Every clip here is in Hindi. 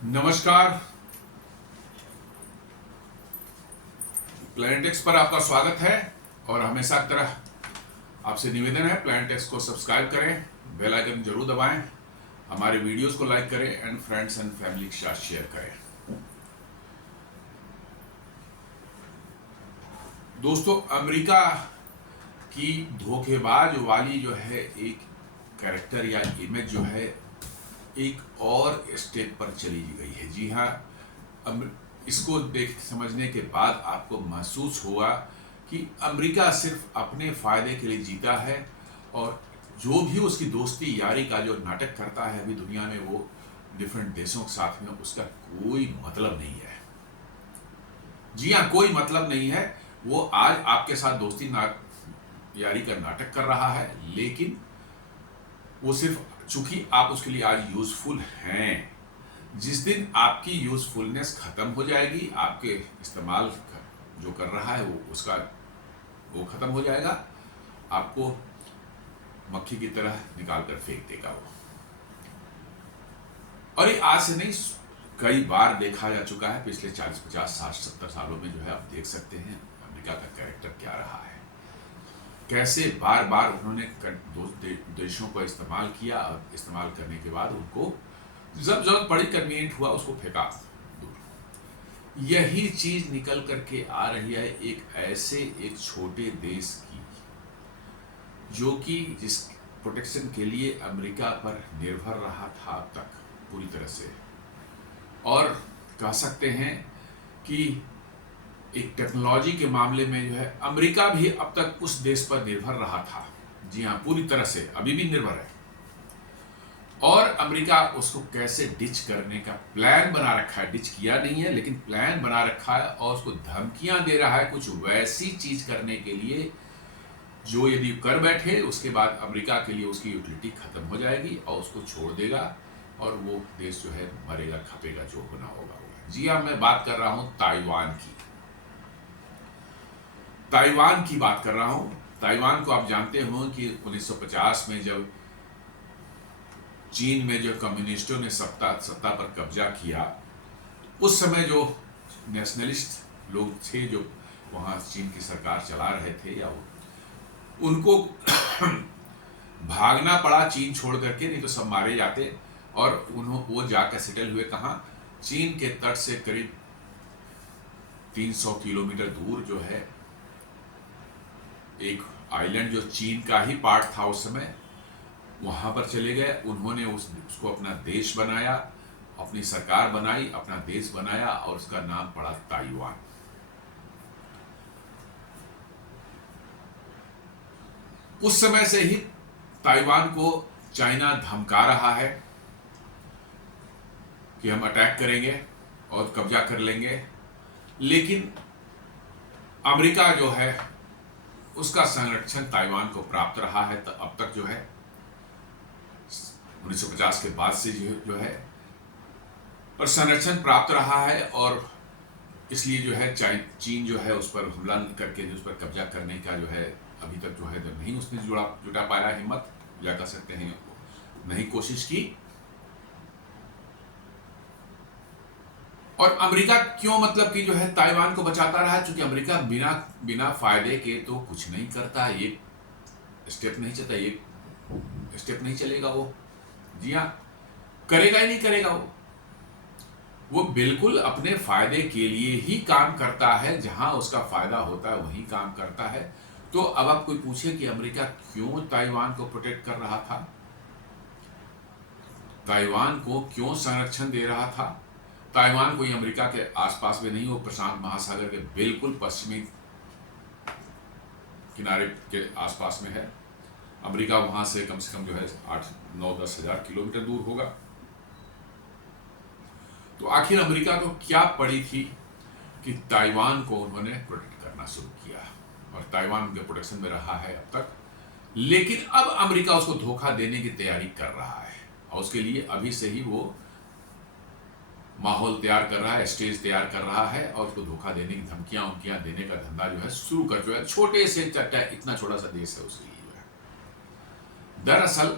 नमस्कार। प्लैनेटेक्स पर आपका स्वागत है और हमेशा की तरह आपसे निवेदन है प्लैनेटेक्स को सब्सक्राइब करें, बेल आइकन जरूर दबाएं, हमारे वीडियोस को लाइक करें एंड फ्रेंड्स एंड फैमिली के साथ शेयर करें। दोस्तों, अमेरिका की धोखेबाज वाली जो है एक कैरेक्टर या इमेज जो है एक और स्टेप पर चली गई है। जी हाँ, इसको देख समझने के बाद आपको महसूस हुआ कि अमेरिका सिर्फ अपने फायदे के लिए जीता है और जो भी उसकी दोस्ती यारी का जो नाटक करता है अभी दुनिया में, वो डिफरेंट देशों के साथ में, उसका कोई मतलब नहीं है। जी हाँ, कोई मतलब नहीं है। वो आज आपके साथ दोस्ती यारी का नाटक कर रहा है, लेकिन वो सिर्फ चूंकि आप उसके लिए आज यूजफुल हैं, जिस दिन आपकी यूजफुलनेस खत्म हो जाएगी, आपके इस्तेमाल जो कर रहा है वो खत्म हो जाएगा, आपको मक्खी की तरह निकाल कर फेंक देगा वो। और ये आज से नहीं, कई बार देखा जा चुका है। पिछले 40, 50, 60, 70 सालों में जो है आप देख सकते हैं अमेरिका का कैरेक्टर क्या रहा है, कैसे बार बार उन्होंने देशों को इस्तेमाल किया और इस्तेमाल करने के बाद उनको जब जरूरत पड़ी, कन्वीनियंट हुआ, उसको फेंका दूर। यही चीज निकल करके आ रही है एक छोटे देश की, जो कि जिस प्रोटेक्शन के लिए अमेरिका पर निर्भर रहा था अब तक पूरी तरह से। और कह सकते हैं कि एक टेक्नोलॉजी के मामले में जो है अमेरिका भी अब तक उस देश पर निर्भर रहा था। जी हाँ, पूरी तरह से अभी भी निर्भर है। और अमेरिका उसको कैसे डिच करने का प्लान बना रखा है, डिच किया नहीं है लेकिन प्लान बना रखा है, और उसको धमकियां दे रहा है कुछ वैसी चीज करने के लिए जो यदि कर बैठे उसके बाद अमेरिका के लिए उसकी यूटिलिटी खत्म हो जाएगी और उसको छोड़ देगा और वो देश जो है मरेगा खपेगा, जो होना होगा। जी हाँ, मैं बात कर रहा हूं ताइवान की बात कर रहा हूं। ताइवान को आप जानते हो कि 1950 में जब चीन में जो कम्युनिस्टों ने सत्ता पर कब्जा किया, उस समय जो नेशनलिस्ट लोग थे जो वहां चीन की सरकार चला रहे थे, या उनको भागना पड़ा चीन छोड़ करके, नहीं तो सब मारे जाते। और वो जाकर सेटल हुए कहाँ? चीन के तट से करीब 300 किलोमीटर दूर जो है एक आइलैंड जो चीन का ही पार्ट था उस समय, वहां पर चले गए। उन्होंने उसको अपना देश बनाया, अपनी सरकार बनाई, अपना देश बनाया और उसका नाम पड़ा ताइवान। उस समय से ही ताइवान को चाइना धमका रहा है कि हम अटैक करेंगे और कब्जा कर लेंगे, लेकिन अमेरिका जो है उसका संरक्षण ताइवान को प्राप्त रहा है। तो अब तक जो है 1950 के बाद से जो है और संरक्षण प्राप्त रहा है, और इसलिए जो है चीन जो है उस पर हमला करके उस पर कब्जा करने का जो है अभी तक जो है नहीं उसने जुटा पाया हिम्मत, या कह सकते हैं नहीं कोशिश की। और अमेरिका क्यों मतलब कि जो है ताइवान को बचाता रहा, क्योंकि अमेरिका बिना फायदे के तो कुछ नहीं करता, ये स्टेप नहीं चलता, ये स्टेप नहीं चलेगा वो। जी हाँ, करेगा ही नहीं करेगा वो बिल्कुल अपने फायदे के लिए ही काम करता है, जहां उसका फायदा होता है वहीं काम करता है। तो अब आप कोई पूछे कि अमेरिका क्यों ताइवान को प्रोटेक्ट कर रहा था, ताइवान को क्यों संरक्षण दे रहा था? ताइवान कोई अमेरिका के आसपास में नहीं, वो प्रशांत महासागर के बिल्कुल पश्चिमी किनारे के आसपास में है। अमेरिका वहां से कम जो है 8, 9, 10 हजार किलोमीटर दूर होगा। तो आखिर अमेरिका को क्या पड़ी थी कि ताइवान को उन्होंने प्रोटेक्ट करना शुरू किया, और ताइवान उनके प्रोटेक्शन में रहा है अब तक। लेकिन अब अमेरिका उसको धोखा देने की तैयारी कर रहा है, और उसके लिए अभी से ही वो माहौल तैयार कर रहा है, स्टेज तैयार कर रहा है, और उसको धोखा देने की धमकियां देने का धंधा जो है शुरू कर चुका है। छोटे से इतना छोटा सा देश है उसके लिए जो है। दरअसल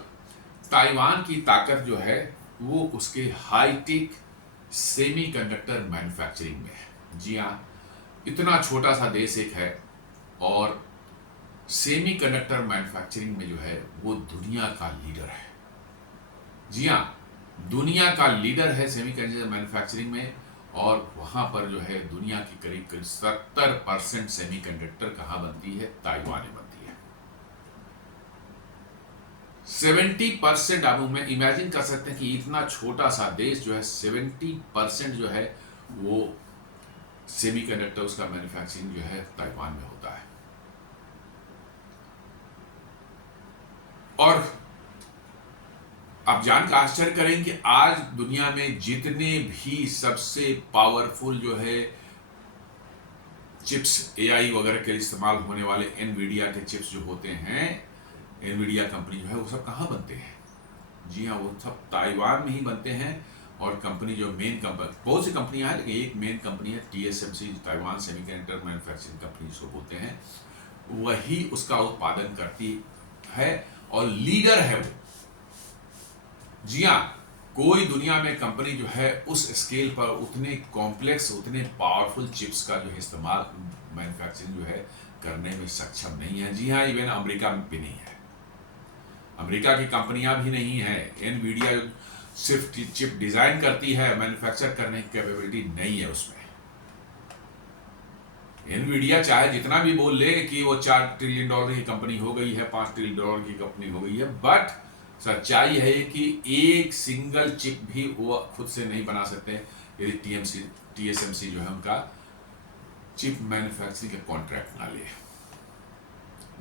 ताइवान की ताकत जो है वो उसके हाईटेक सेमीकंडक्टर मैन्युफैक्चरिंग में है। जी हाँ, इतना छोटा सा देश एक है और सेमीकंडक्टर मैन्युफैक्चरिंग में जो है वो दुनिया का लीडर है। जी हाँ, दुनिया का लीडर है सेमीकंडक्टर मैन्युफैक्चरिंग में। और वहां पर जो है दुनिया की करीब करीब 70% सेमीकंडक्टर कहाँ बनती है? ताइवान में बनती है। 70%। आप में इमेजिन कर सकते हैं कि इतना छोटा सा देश जो है 70% जो है वो सेमीकंडक्टर उसका मैन्युफैक्चरिंग जो है ताइवान में होता है। और आप जानकर आश्चर्य करेंगे कि आज दुनिया में जितने भी सबसे पावरफुल जो है चिप्स एआई वगैरह के इस्तेमाल होने वाले एनवीडिया के चिप्स जो होते हैं, एनवीडिया कंपनी जो है वो सब कहाँ बनते हैं? जी हाँ, वो सब ताइवान में ही बनते हैं। और कंपनी जो मेन कंपनी, बहुत सी कंपनियां हैं लेकिन एक मेन कंपनी है TSMC, Taiwan semiconductor manufacturing company जिसको बोलते हैं, वही उसका उत्पादन करती है और लीडर है वो। जी हाँ, कोई दुनिया में कंपनी जो है उस स्केल पर उतने कॉम्प्लेक्स, उतने पावरफुल चिप्स का जो है इस्तेमाल, मैन्युफैक्चरिंग जो है करने में सक्षम नहीं है। जी हाँ, इवन अमेरिका में भी नहीं है, अमेरिका की कंपनियां भी नहीं है। एनवीडिया सिर्फ चिप डिजाइन करती है, मैन्युफैक्चर करने की कैपेबिलिटी नहीं है उसमें। एनवीडिया चाहे जितना भी बोल ले कि वो $4 ट्रिलियन की कंपनी हो गई है, $5 ट्रिलियन की कंपनी हो गई है, बट सच्चाई है कि एक सिंगल चिप भी वो खुद से नहीं बना सकते यदि टीएसएमसी जो है उनका चिप मैन्युफैक्चरिंग का कॉन्ट्रैक्ट ना ले।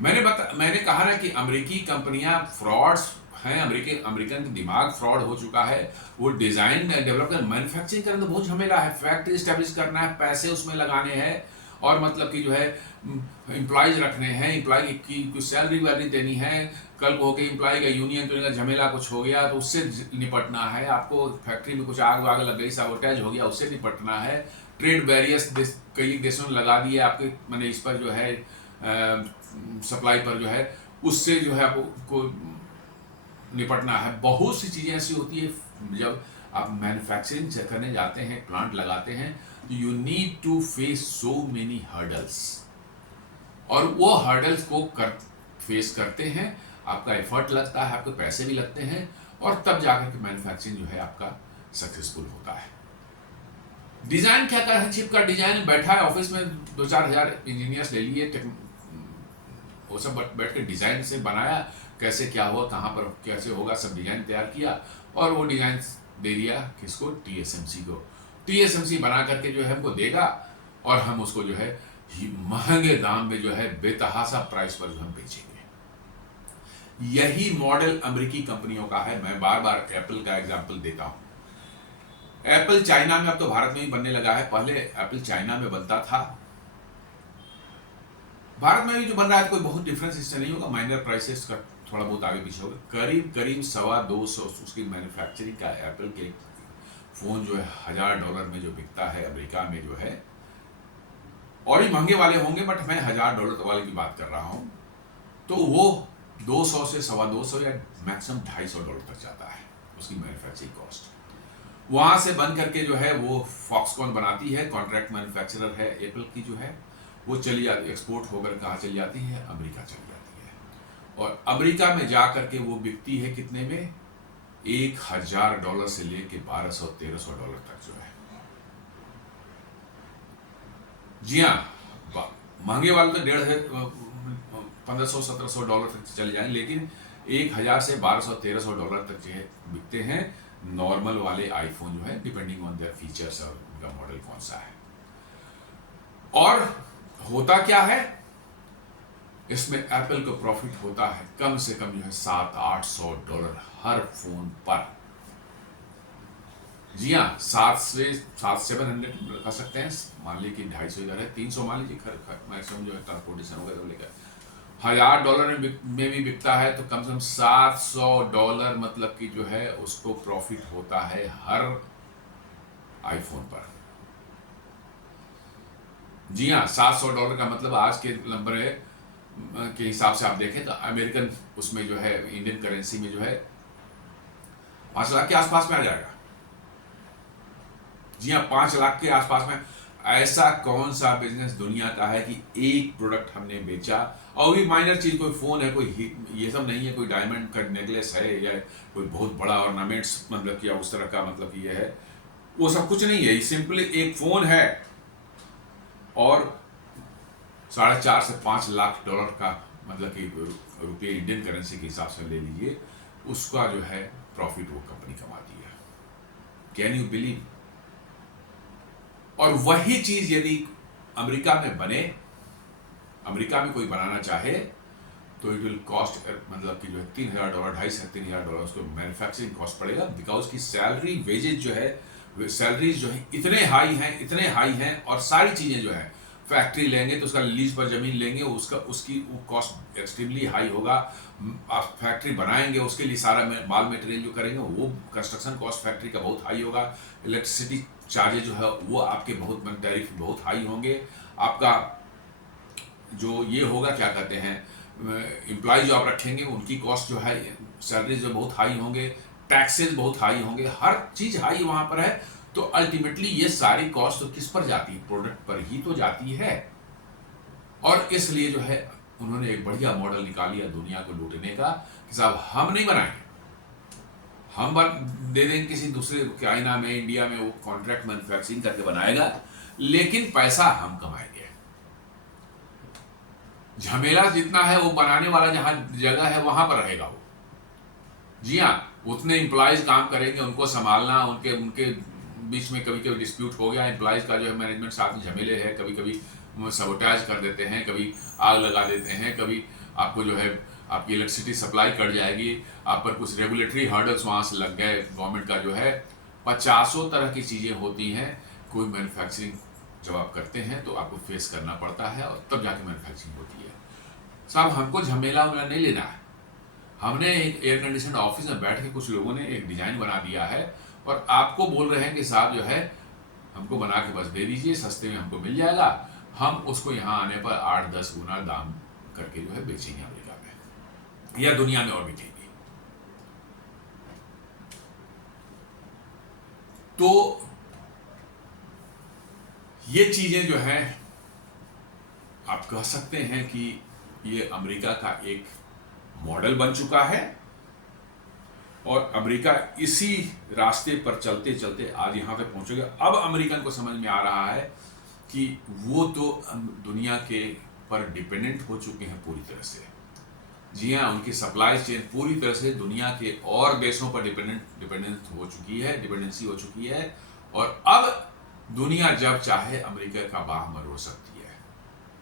मैंने कहा ना कि अमेरिकी कंपनियां फ्रॉड्स हैं, अमेरिकन का दिमाग फ्रॉड हो चुका है। वो डिजाइन डेवलप कर मैन्युफैक्चरिंग करना तो बहुत झमेला है, फैक्ट्री स्टैब्लिश करना है, पैसे उसमें लगाने हैं और मतलब कि जो है एम्प्लॉयज रखने हैं, एम्प्लॉय की कुछ सैलरी वैलरी देनी है। कल को होकर एम्प्लॉय का यूनियन का झमेला कुछ हो गया तो उससे निपटना है। आपको फैक्ट्री में कुछ आग वाग लग गई, साबोटेज हो गया, उससे निपटना है। ट्रेड बैरियर्स कई देशों ने लगा दिए आपके, मैंने इस पर जो है सप्लाई पर जो है, उससे जो है आपको निपटना है। बहुत सी चीज़ें ऐसी होती है जब आप मैन्युफैक्चरिंग करने जाते हैं, प्लांट लगाते हैं, तो you need to face so many hurdles. और वो हर्डल्स को फेस करते हैं, आपका एफर्ट लगता है, आपके पैसे भी लगते हैं, और तब जाकर के मैन्युफैक्चरिंग जो है आपका सक्सेसफुल होता है। डिजाइन क्या कर है? चिप का डिजाइन बैठा है ऑफिस में, 2-4 हज़ार इंजीनियर्स ले लिए, वो सब बैठ के डिजाइन से बनाया, कैसे क्या हुआ, कहाँ पर कैसे होगा, सब डिजाइन तैयार किया और वो डिजाइन दे दिया किसको? टीएसएमसी को। टीएसएमसी बना करके जो है हमको देगा और हम उसको जो है महंगे दाम में जो है बेतहासा प्राइस पर जो हम बेचेंगे। यही मॉडल अमेरिकी कंपनियों का है। मैं बार बार एप्पल का एग्जांपल देता हूं। एप्पल चाइना में, अब तो भारत में ही बनने लगा है, पहले एप्पल चाइना में बनता था। भारत में भी जो बन रहा है कोई बहुत डिफरेंस इससे नहीं होगा, माइनर प्राइसेस का थोड़ा बहुत आगे पीछे होगा। करीब करीब $250 उसकी मैन्युफैक्चरिंग का एप्पल के फोन जो है $1000 में जो बिकता है अमेरिका में जो है, और ही महंगे वाले होंगे बट मैं $1000 वाले की बात कर रहा हूं, तो वो 200 से $225 या मैक्सिमम $250 तक जाता है उसकी मैन्युफैक्चरिंग कॉस्ट। वहां से बन करके जो है वो फॉक्सकॉन बनाती है, कॉन्ट्रैक्ट मैन्युफैक्चरर है एप्पल की जो है, वो चली जाती, एक्सपोर्ट होकर कहाँ चली जाती है? अमेरिका चली जाती है। और अमेरिका में जा करके वो बिकती है कितने में? $1000 से लेके $1200-1300 तक जो है। जी हाँ, महंगे वाले तो $1500-1700 तक चले जाएंगे, लेकिन 1000 से $1200-1300 तक जो है बिकते हैं नॉर्मल वाले आईफोन जो है, डिपेंडिंग ऑन देयर फीचर्स और उनका मॉडल कौन सा है। और होता क्या है इसमें? एप्पल को प्रॉफिट होता है कम से कम जो है $700-800 हर फोन पर। जी हाँ, 700-700 कर सकते हैं, मान लीजिए कि 250 इधर है, 300 मान लीजिए मैक्सिमम जो है ट्रांसपोर्टेशन होगा, लेकर $1000 में भी बिकता है तो कम से कम $700 मतलब कि जो है उसको प्रॉफिट होता है हर आईफोन पर। जी हाँ, $700 का मतलब आज के नंबर के हिसाब से आप देखें तो अमेरिकन उसमें जो है इंडियन करेंसी में जो है 5 लाख के आसपास में आ जाएगा। जी हाँ, 5 लाख के आसपास में। ऐसा कौन सा बिजनेस दुनिया का है कि एक प्रोडक्ट हमने बेचा, और भी माइनर चीज, कोई फोन है, ये सब नहीं है, कोई डायमंड का नेकलेस है या कोई बहुत बड़ा ऑर्नामेंट्स मतलब कि उस तरह का मतलब कि ये है, वो सब कुछ नहीं है। ये सिंपली एक फोन है और 4.5 से 5 लाख डॉलर का मतलब कि रुपये इंडियन करेंसी के हिसाब से ले लीजिए, उसका जो है प्रॉफिट वो कंपनी कमाती है। Can you believe? और वही चीज यदि अमेरिका में बने, अमेरिका में कोई बनाना चाहे, तो इट विल कॉस्ट मतलब कि जो है $3,000, $2,500 से $3,000 उसको मैन्युफैक्चरिंग कॉस्ट पड़ेगा, बिकॉज की सैलरी वेजेज जो है, सैलरीज जो है इतने हाई हैं, और सारी चीजें जो है, फैक्ट्री लेंगे तो उसका लीज पर जमीन लेंगे, उसकी वो कॉस्ट एक्सट्रीमली हाई होगा। आप फैक्ट्री बनाएंगे, उसके लिए सारा माल मटेरियल जो करेंगे वो कंस्ट्रक्शन कॉस्ट फैक्ट्री का बहुत हाई होगा। इलेक्ट्रिसिटी चार्जेज जो है वो आपके बहुत टैरिफ बहुत हाई होंगे। आपका जो ये होगा क्या कहते हैं, एम्प्लॉय जो आप रखेंगे उनकी कॉस्ट जो है, सैलरीज जो बहुत हाई होंगे, टैक्सेस बहुत हाई होंगे, हर चीज हाई वहां पर है। तो अल्टीमेटली ये सारी कॉस्ट तो किस पर जाती है? प्रोडक्ट पर ही तो जाती है। और इसलिए जो है उन्होंने एक बढ़िया मॉडल निकाल लिया दुनिया को लूटने का कि साहब हम नहीं बनाएंगे, हम दे देंगे किसी दूसरे, चाइना में, इंडिया में, वो कॉन्ट्रैक्ट मैन्युफैक्चरिंग करके बनाएगा, लेकिन पैसा हम कमाएंगे। झमेला जितना है वो बनाने वाला जहां जगह है वहां पर रहेगा वो। जी हाँ, उतने एम्प्लॉयज काम करेंगे, उनको संभालना, उनके उनके बीच में कभी कभी डिस्प्यूट हो गया, एम्प्लॉयज का जो है मैनेजमेंट साथ में झमेले है, कभी कभी सबोटाज कर देते हैं, कभी आग लगा देते हैं, कभी आपको जो है आपकी इलेक्ट्रिसिटी सप्लाई कट जाएगी, आप पर कुछ रेगुलेटरी हर्डल्स वहाँ से लग गए, गवर्नमेंट का जो है 50 तरह की चीज़ें होती हैं। कोई मैन्युफैक्चरिंग जब आप करते हैं तो आपको फेस करना पड़ता है, और तब जाके मैन्युफैक्चरिंग होती है। साहब हमको झमेला उमेला नहीं लेना है। हमने एक एयर कंडीशन ऑफिस में बैठ के कुछ लोगों ने एक डिजाइन बना दिया है, और आपको बोल रहे हैं कि साहब जो है हमको बना के बस दे दीजिए, सस्ते में हमको मिल जाएगा, हम उसको यहाँ आने पर 8-10 गुना दाम करके जो है बेचेंगे अमेरिका में या दुनिया में और बिकेंगे। तो ये चीजें जो है आप कह सकते हैं कि ये अमेरिका का एक मॉडल बन चुका है, और अमेरिका इसी रास्ते पर चलते चलते आज यहां पे पहुंचेगा। अब अमेरिकन को समझ में आ रहा है कि वो तो दुनिया के पर डिपेंडेंट हो चुके हैं पूरी तरह से। जी हाँ, उनकी सप्लाई चेन पूरी तरह से दुनिया के और देशों पर डिपेंडेंस हो चुकी है, डिपेंडेंसी हो चुकी है, और अब दुनिया जब चाहे अमेरिका का बाह मरोड़ सकती है।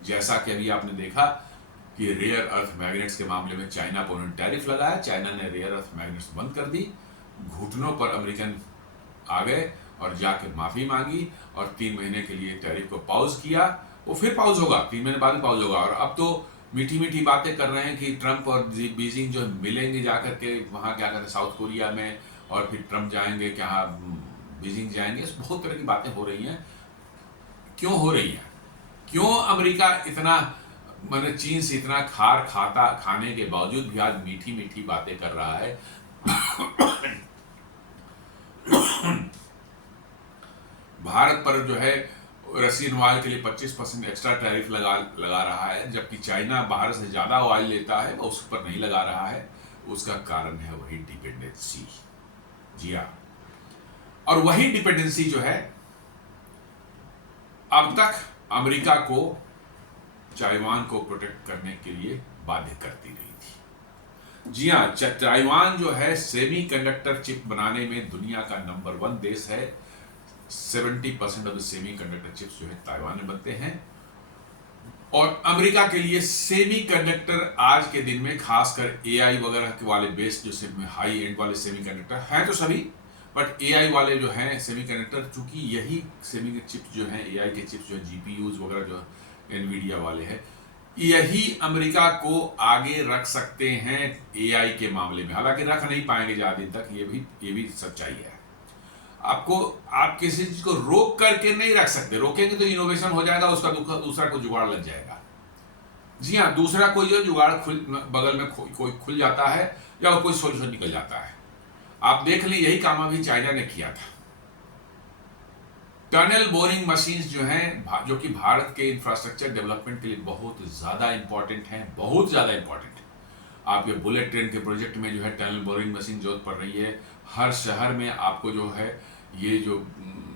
जैसा कि अभी आपने देखा कि रेयर अर्थ मैग्नेट्स के मामले में चाइना पर उन्होंने टैरिफ लगाया, चाइना ने रेयर अर्थ मैग्नेट्स बंद कर दी, घुटनों पर अमेरिकन आ गए और जाके माफी मांगी, और 3 महीने के लिए टैरिफ को पॉज किया। वो फिर पॉज होगा, 3 महीने बाद पॉज होगा। और अब तो मीठी मीठी बातें कर रहे हैं कि ट्रंप और बीजिंग जो मिलेंगे जाकर के वहाँ, क्या कहते हैं, साउथ कोरिया में, और फिर ट्रंप जाएंगे क्या बीजिंग जाएंगे। बहुत तरह की बातें हो रही हैं। क्यों हो रही हैं? क्यों अमेरिका इतना मैंने चीन से इतना खाने के बावजूद भी आज मीठी मीठी बातें कर रहा है? भारत पर जो है रशियन ऑयल के लिए 25% एक्स्ट्रा टैरिफ लगा रहा है, जबकि चाइना भारत से ज्यादा ऑयल लेता है, वो उस पर नहीं लगा रहा है। उसका कारण है वही डिपेंडेंसी। जी हाँ, और वही डिपेंडेंसी जो है अब तक अमेरिका को ताइवान को प्रोटेक्ट करने के लिए बाध्य करती रही थी। जी हाँ, ताइवान जो है सेमीकंडक्टर चिप बनाने में दुनिया का नंबर 1 देश है। 70% ऑफ द सेमीकंडक्टर चिप्स जो है ताइवान में बनते हैं। और अमेरिका के लिए सेमीकंडक्टर आज के दिन में खासकर एआई वगैरह के वाले बेस्ड जो हाई एंड वाले सेमीकंडक्टर हैं तो सभी, बट एआई वाले जो हैं सेमीकंडक्टर, चूंकि यही सेमी चिप्स जो हैं, एआई के चिप्स जो है, जीपीयूज वगैरह जो एनवीडिया वाले हैं, यही अमेरिका को आगे रख सकते हैं एआई के मामले में। हालांकि रख नहीं पाएंगे ज्यादा दिन तक, ये भी सच्चाई है। आप किसी चीज को रोक करके नहीं रख सकते। रोकेंगे तो इनोवेशन हो जाएगा, उसका दूसरा को जुगाड़ लग जाएगा। जी हाँ, दूसरा कोई जो जुगाड़ बगल में कोई खुल जाता है, या कोई सोल्यूशन निकल जाता है। आप देख लें, यही काम अभी चाइना ने किया था। टनल बोरिंग मशीन्स जो हैं, जो कि भारत के इंफ्रास्ट्रक्चर डेवलपमेंट के लिए बहुत ज़्यादा इंपॉर्टेंट हैं, बहुत ज़्यादा इंपॉर्टेंट है। आपके बुलेट ट्रेन के प्रोजेक्ट में जो है टनल बोरिंग मशीन जरूरत पड़ रही है। हर शहर में आपको जो है ये जो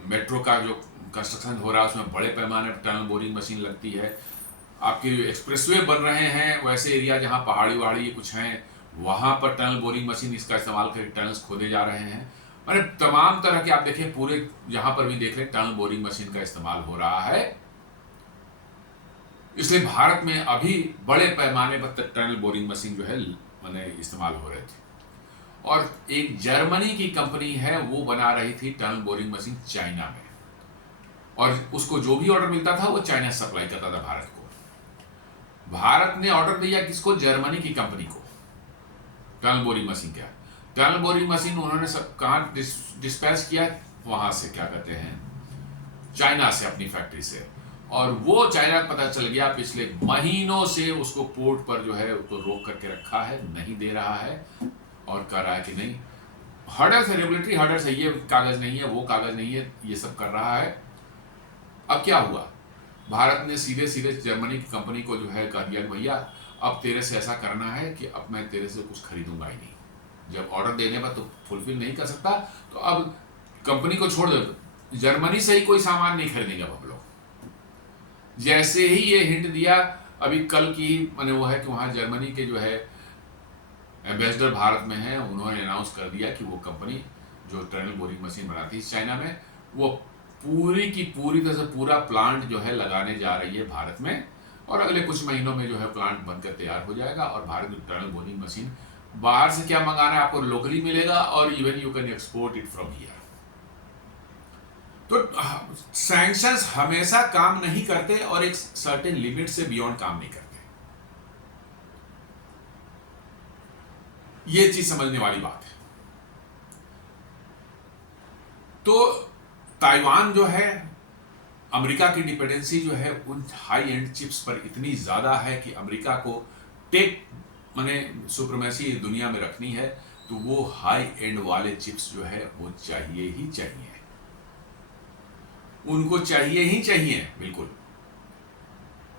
मेट्रो का जो कंस्ट्रक्शन हो रहा है उसमें बड़े पैमाने पर टनल बोरिंग मशीन लगती है। आपके जो एक्सप्रेसवे बन रहे हैं वैसे एरिया जहाँ पहाड़ी वहाड़ी कुछ हैं वहाँ पर टनल बोरिंग मशीन इसका इस्तेमाल करके टनल्स खोदे जा रहे हैं। मैंने तमाम तरह के आप देखिए पूरे जहां पर भी देख रहे हैं टनल बोरिंग मशीन का इस्तेमाल हो रहा है। इसलिए भारत में अभी बड़े पैमाने पर टनल बोरिंग मशीन जो है मैंने इस्तेमाल हो रहे थे। और एक जर्मनी की कंपनी है वो बना रही थी टनल बोरिंग मशीन चाइना में, और उसको जो भी ऑर्डर मिलता था वो चाइना सप्लाई करता था भारत को। भारत ने ऑर्डर दिया किसको? जर्मनी की कंपनी को टनल बोरिंग मशीन क्या। टनल बोरिंग मशीन उन्होंने सब कहाँ डिस्पैच किया? वहां से क्या कहते हैं चाइना से, अपनी फैक्ट्री से। और वो चाइना पता चल गया पिछले महीनों से उसको पोर्ट पर जो है उसको रोक करके रखा है, नहीं दे रहा है और कह रहा है कि नहीं हर्डल्स है, रेगुलेटरी हर्डल्स है, ये कागज नहीं है वो कागज नहीं है, ये सब कर रहा है। अब क्या हुआ? भारत ने सीधे सीधे जर्मनी की कंपनी को जो है कह दिया कि भैया अब तेरे से ऐसा करना है कि अब मैं तेरे से कुछ खरीदूंगा ही नहीं। जब ऑर्डर देने पर तो फुलफिल नहीं कर सकता तो अब कंपनी को छोड़ दो, जर्मनी से ही कोई सामान नहीं खरीदेंगे अब हम लोग। जैसे ही ये हिंट दिया, अभी कल की मैंने वो है कि वहां जर्मनी के जो है एम्बेसडर भारत में है, उन्होंने अनाउंस कर दिया कि वो कंपनी जो टनल बोरिंग मशीन बनाती है चाइना में, वो पूरी की पूरी तरह से पूरा प्लांट जो है लगाने जा रही है भारत में। और अगले कुछ महीनों में जो है प्लांट बनकर तैयार हो जाएगा और भारत में टनल बोरिंग मशीन बाहर से क्या मंगाना है आपको लोकली मिलेगा, और even you can export it from here. तो सैंक्शंस हमेशा काम नहीं करते और एक सर्टेन लिमिट से बियॉन्ड काम नहीं करते, ये चीज समझने वाली बात है। तो ताइवान जो है, अमेरिका की डिपेंडेंसी जो है उन हाई एंड चिप्स पर इतनी ज्यादा है कि अमेरिका को टेक माने सुप्रीमेसी दुनिया में रखनी है तो वो हाई एंड वाले चिप्स जो है वो चाहिए ही चाहिए, उनको चाहिए ही चाहिए बिल्कुल।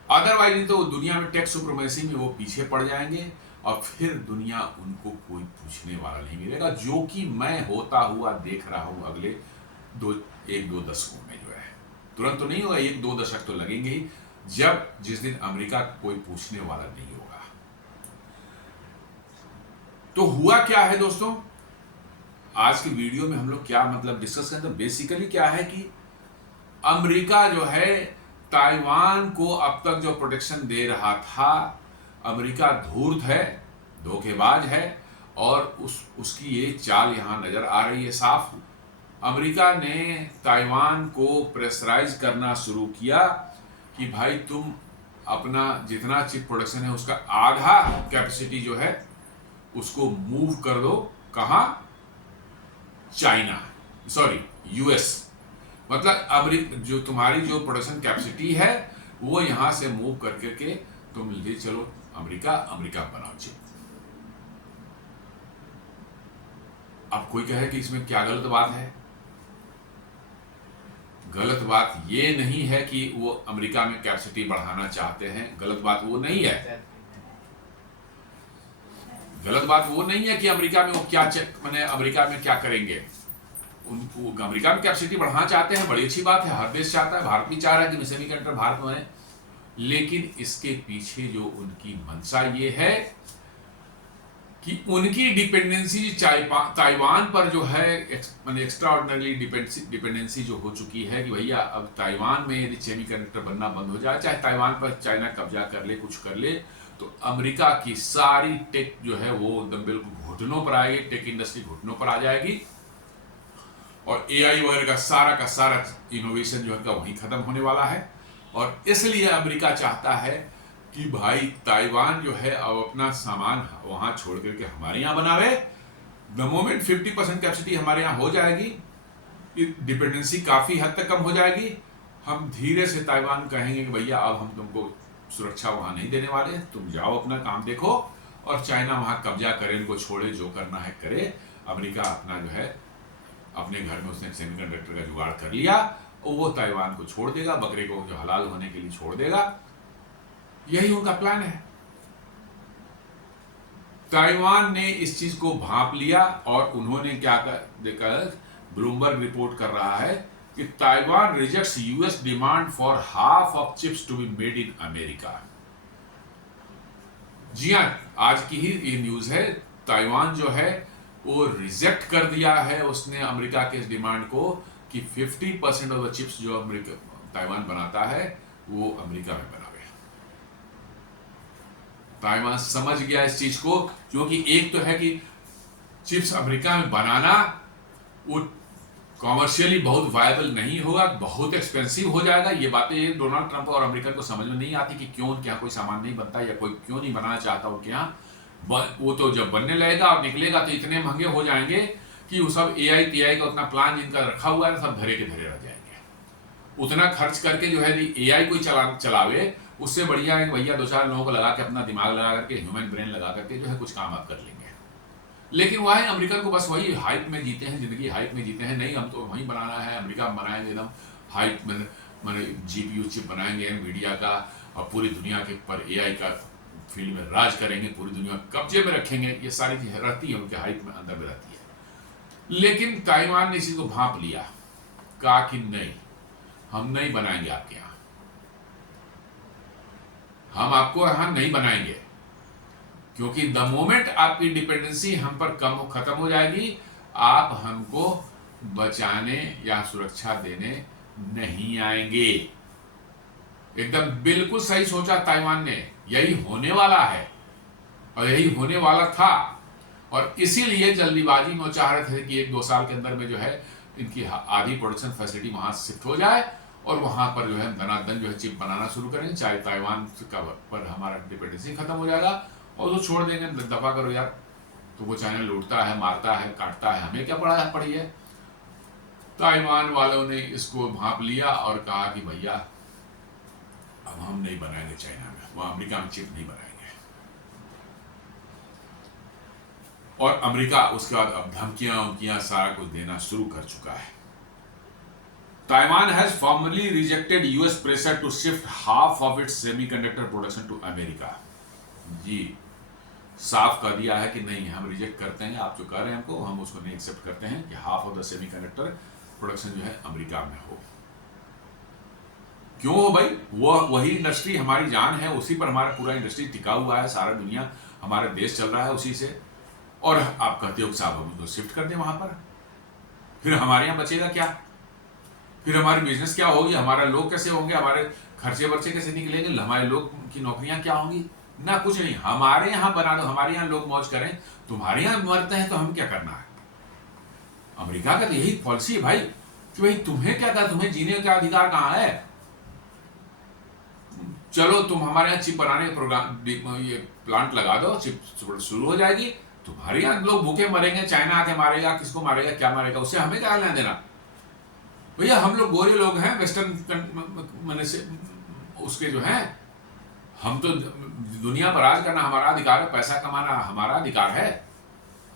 अदरवाइज तो दुनिया में टेक सुप्रीमेसी में वो पीछे पड़ जाएंगे और फिर दुनिया उनको कोई पूछने वाला नहीं मिलेगा, जो कि मैं होता हुआ देख रहा हूं अगले एक दो दशकों में जो है। तुरंत तो नहीं होगा, एक दो दशक तो लगेंगे ही, जब जिस दिन अमेरिका कोई पूछने वाला नहीं होगा। तो हुआ क्या है दोस्तों, आज की वीडियो में हम लोग क्या मतलब डिस्कस करें, तो बेसिकली क्या है कि अमेरिका जो है ताइवान को अब तक जो प्रोटेक्शन दे रहा था, अमेरिका धूर्त है, धोखेबाज है, और उसकी ये चाल यहां नजर आ रही है साफ। अमेरिका ने ताइवान को प्रेशराइज करना शुरू किया कि भाई तुम अपना जितना चिप प्रोडक्शन है उसका आधा कैपेसिटी जो है उसको मूव कर दो, कहां? China, sorry US. मतलब अमेरिका जो तुम्हारी जो प्रोडक्शन कैपेसिटी है वो यहां से मूव करके तुम ले चलो अमेरिका बनाओ चिप। अब कोई कहे कि इसमें क्या गलत बात है? गलत बात ये नहीं है कि वो अमेरिका में कैपेसिटी बढ़ाना चाहते हैं, गलत बात वो नहीं है। गलत बात वो नहीं है कि अमेरिका में वो क्या माने अमेरिका में क्या करेंगे, उनको अमेरिका में कैपेसिटी बढ़ाना चाहते हैं, बड़ी अच्छी बात है, हर देश चाहता है, भारत भी चाह रहा है कि सेमीकंडक्टर भारत में बने। लेकिन इसके पीछे जो उनकी मंशा ये है कि उनकी डिपेंडेंसी ताइवान पर जो है माने एक्स्ट्राऑर्डिनरी डिपेंडेंसी जो हो चुकी है कि भैया अब ताइवान में यदि सेमीकंडक्टर बनना बंद हो जाए, चाहे ताइवान पर चाइना कब्जा कर ले, कुछ कर ले, तो अमेरिका की सारी टेक जो है वो एकदम बिल्कुल घुटनों पर आएगी, टेक इंडस्ट्री घुटनों पर आ जाएगी, और एआई वगैरह का सारा इनोवेशन जो है वहीं खत्म होने वाला है। और इसलिए अमेरिका चाहता है कि भाई ताइवान जो है अब अपना सामान वहां छोड़ करके हमारे यहाँ बनावे। द मोमेंट 50% कैपेसिटी हमारे यहाँ हो जाएगी, डिपेंडेंसी काफी हद तक कम हो जाएगी, हम धीरे से ताइवान कहेंगे कि भैया अब हम तुमको सुरक्षा वहां नहीं देने वाले, तुम जाओ अपना काम देखो, और चाइना वहां कब्जा करे, इनको छोड़े, जो करना है करे। अमेरिका अपना जो है अपने घर में उसने सेमीकंडक्टर का जुगाड़ कर लिया वो ताइवान को छोड़ देगा, बकरे को जो हलाल होने के लिए छोड़ देगा। यही उनका प्लान है। ताइवान ने इस चीज को भांप लिया और उन्होंने क्या कर, ब्लूमबर्ग रिपोर्ट कर रहा है कि Taiwan rejects US demand for half of chips to be made in America. जी हां, आज की ही ये न्यूज है। ताइवान जो है वो रिजेक्ट कर दिया है उसने अमेरिका के इस डिमांड को कि 50% ऑफ द चिप्स जो अमेरिका ताइवान बनाता है वो अमेरिका में बना गया। ताइवान समझ गया इस चीज को, क्योंकि एक तो है कि चिप्स अमेरिका में बनाना वो कॉमर्शियली बहुत वायबल नहीं होगा, बहुत एक्सपेंसिव हो जाएगा। ये बातें डोनाल्ड ट्रंप और अमेरिकन को समझ में नहीं आती कि क्यों उनके यहाँ कोई सामान नहीं बनता या कोई क्यों नहीं बनाना चाहता उनके यहाँ। वो तो जब बनने लगेगा और निकलेगा तो इतने महंगे हो जाएंगे कि वो सब AI PI का उतना प्लान जिनका रखा हुआ है सब धरे के धरे रह जाएंगे। उतना खर्च करके जो है AI कोई चलावे, उससे बढ़िया है भैया 2-4 लोगों को लगा के अपना दिमाग लगा करके, ह्यूमन ब्रेन लगा करके जो है कुछ काम आप कर लेंगे। लेकिन वह है अमेरिकन को बस वही हाइप में जीते हैं, जिंदगी हाइप में जीते हैं। नहीं, हम तो वहीं बनाना है, अमेरिका में बनाएंगे, एकदम हाइप में मैंने GPU चिप बनाएंगे NVIDIA का, और पूरी दुनिया के पर AI का फील्ड में राज करेंगे, पूरी दुनिया कब्जे में रखेंगे। ये सारी चीजें रहती है उनके हाइप में, अंदर में रहती है। लेकिन ताइवान ने इसी को भांप लिया, कहा कि नहीं, हम नहीं बनाएंगे आपके यहाँ, हम आपको यहां नहीं बनाएंगे, क्योंकि द मोमेंट आपकी डिपेंडेंसी हम पर खत्म हो जाएगी, आप हमको बचाने या सुरक्षा देने नहीं आएंगे। एकदम बिल्कुल सही सोचा ताइवान ने, यही होने वाला है और यही होने वाला था। और इसीलिए जल्दीबाजी में वो चाह रहे थे कि 1-2 साल के अंदर में जो है इनकी आधी प्रोडक्शन फैसिलिटी वहां शिफ्ट हो जाए और वहां पर जो है धनाधन जो है चिप बनाना शुरू करेंगे, चाहे ताइवान का पर हमारा डिपेंडेंसी खत्म हो जाएगा और तो छोड़ देंगे, दफा करो यार। तो वो चाइना लूटता है, मारता है, काटता है, हमें क्या पड़ी है। ताइवान वालों ने इसको भांप लिया और कहा कि भैया अब हम नहीं बनाएंगे चाइना में, वो अमेरिका में चिप नहीं बनाएंगे। और अमेरिका उसके बाद अब धमकियां सारा कुछ देना शुरू कर चुका है। Taiwan has formally rejected US pressure to shift half of its semiconductor production to America। जी, साफ कर दिया है कि नहीं, हम रिजेक्ट करते हैं, आप जो कह रहे हैं हमको, हम उसको नहीं एक्सेप्ट करते हैं कि half of the semiconductor production जो है अमेरिका में हो। क्यों हो भाई? वो वही इंडस्ट्री हमारी जान है, उसी पर हमारा पूरा इंडस्ट्री टिका हुआ है, सारा दुनिया हमारा देश चल रहा है उसी से। और आप कहते हो कि साहब हम उसको शिफ्ट कर दें वहां पर, फिर हमारे यहाँ बचेगा क्या? फिर हमारी बिजनेस क्या होगी? हमारे लोग कैसे होंगे? हमारे खर्चे वर्चे कैसे निकलेंगे? हमारे लोग की नौकरियां क्या होंगी? ना कुछ नहीं। हमारे यहाँ बना दो, हमारे यहाँ लोग मौज करें, तुम्हारे यहाँ मरते हैं तो हम क्या करना है? अमेरिका का तो यही पॉलिसी है भाई कि भाई तुम्हें क्या कहा, तुम्हें जीने का अधिकार कहाँ है? चलो तुम हमारे यहाँ चिप बनाने का प्रोग्राम, ये प्लांट लगा दो, चिप शुरू हो जाएगी, तुम्हारे यहाँ लोग भूखे मरेंगे, चाइना आके मारेगा, किसको मारेगा, क्या मारेगा, उससे हमें क्या लेना देना? भैया हम लोग गोरे लोग हैं, वेस्टर्न से उसके जो हैं, हम तो दुनिया पर राज करना हमारा अधिकार है, पैसा कमाना हमारा अधिकार है।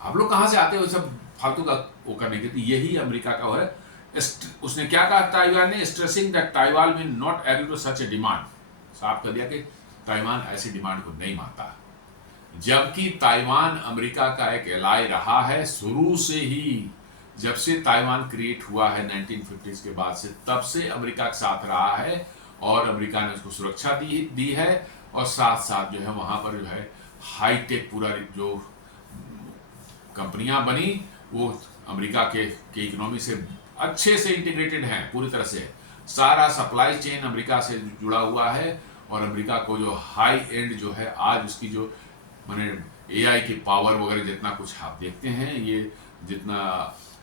आप लोग कहाँ से आते हो सब फालतू का वो करने के? यही अमेरिका का है। उसने क्या कहा ताइवान ने? Stressing that Taiwan will not agree to such a demand. साफ कर दिया कि ताइवान ऐसी डिमांड को नहीं मानता, जबकि ताइवान अमेरिका का एक एलाय रहा है शुरू से ही। जब से ताइवान क्रिएट हुआ है 1950s के बाद से, तब से अमेरिका के साथ रहा है और अमेरिका ने उसको सुरक्षा दी है। और साथ साथ जो है वहां पर जो है हाईटेक पूरा जो कंपनियां बनी वो अमेरिका के इकोनॉमी से अच्छे से इंटीग्रेटेड हैं, पूरी तरह से सारा सप्लाई चेन अमेरिका से जुड़ा हुआ है। और अमेरिका को जो हाई एंड जो है आज उसकी जो माने AI की पावर वगैरह जितना कुछ आप देखते हैं, ये जितना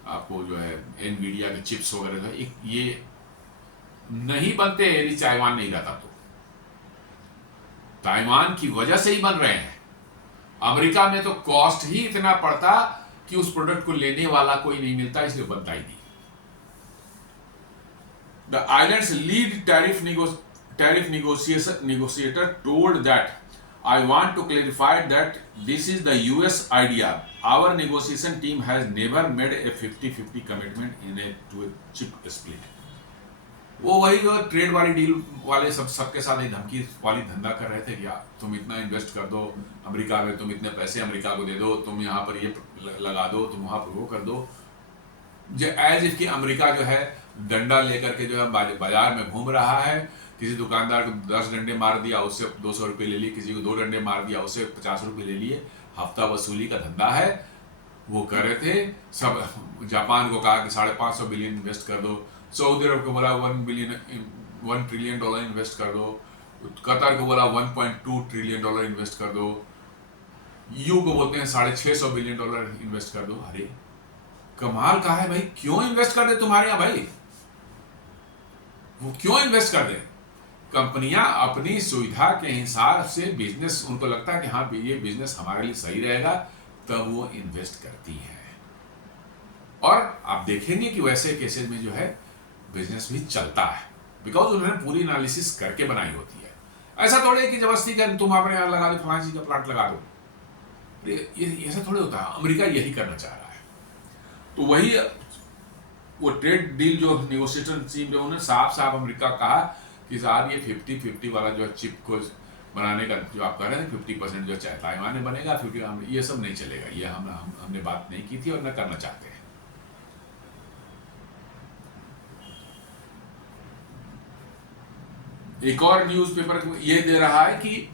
आपको जो है NVIDIA के चिप्स वगैरह ये नहीं बनते यदि ताइवान नहीं रहता तो। ताइवान की वजह से ही बन रहे हैं। अमेरिका में तो कॉस्ट ही इतना पड़ता कि उस प्रोडक्ट को लेने वाला कोई नहीं मिलता, इसलिए बनता ही नहीं। The islands lead tariff negotiator told that, I want to clarify that this is the US idea. Our negotiation team has never made a 50-50 commitment to a chip split. वो वही जो ट्रेड वाली डील वाले सबके साथ एक धमकी वाली धंधा कर रहे थे कि यार तुम इतना इन्वेस्ट कर दो अमेरिका में, तुम इतने पैसे अमेरिका को दे दो, तुम यहाँ पर ये लगा दो, तुम वहाँ पर वो कर दो, जो एज इफ कि अमेरिका जो है डंडा लेकर के जो है बाजार में घूम रहा है। किसी दुकानदार को 10 डंडे मार दिया, उससे 200 रुपये ले लिए, किसी को 2 डंडे मार दिया, उससे 50 रुपये ले लिए। हफ्ता वसूली का धंधा है वो कर रहे थे सब। जापान को कहा कि 550 बिलियन इन्वेस्ट कर दो, सऊदी अरब को बोला 1 ट्रिलियन डॉलर इन्वेस्ट कर दो, कतर को बोला 1.2 ट्रिलियन डॉलर इन्वेस्ट कर दो, यू को बोलते हैं 650 बिलियन डॉलर इन्वेस्ट कर दो। अरे कमाल का है भाई, क्यों इन्वेस्ट कर दे तुम्हारे यहाँ भाई, वो क्यों इन्वेस्ट कर दे? कंपनियां अपनी सुविधा के हिसाब से बिजनेस, उनको लगता है कि हाँ ये बिजनेस हमारे लिए सही रहेगा, तब वो इन्वेस्ट करती है। और आप देखेंगे कि वैसे केसेस में जो है बिजनेस भी चलता है, बिकॉज उन्होंने पूरी एनालिसिस करके बनाई होती है। ऐसा थोड़े कि जबरदस्ती कर तुम अपने यहाँ लगा दो, फलानी चीज का प्लांट लगा दो, ये ऐसा थोड़े होता है। अमेरिका यही करना चाह रहा है। तो वही वो ट्रेड डील जो नेगोशिएशन टीम जो उन्होंने साफ साफ अमेरिका कहा कि साहब ये 50-50 वाला जो चिप को बनाने का जो आप कह रहे हैं 50% जो चाहे ताइवान में बनेगा, 50 ये सब नहीं चलेगा। ये हमने बात नहीं की थी और न करना चाहते हैं। एक और न्यूज़पेपर ये दे रहा है कि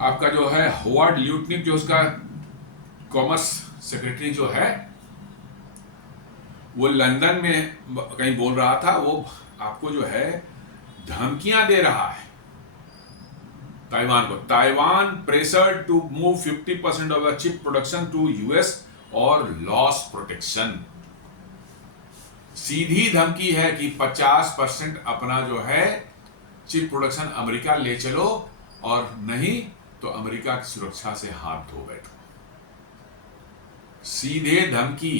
आपका जो है होवार्ड ल्यूटनिक जो उसका कॉमर्स सेक्रेटरी जो है वो लंदन में कहीं बोल रहा था, वो आपको जो है धमकियां दे रहा है ताइवान को। Taiwan pressure to move 50% of the chip production to US और लॉस प्रोटेक्शन। सीधी धमकी है कि 50% अपना जो है चिप प्रोडक्शन अमेरिका ले चलो, और नहीं तो अमेरिका की सुरक्षा से हाथ धो बैठो। सीधे धमकी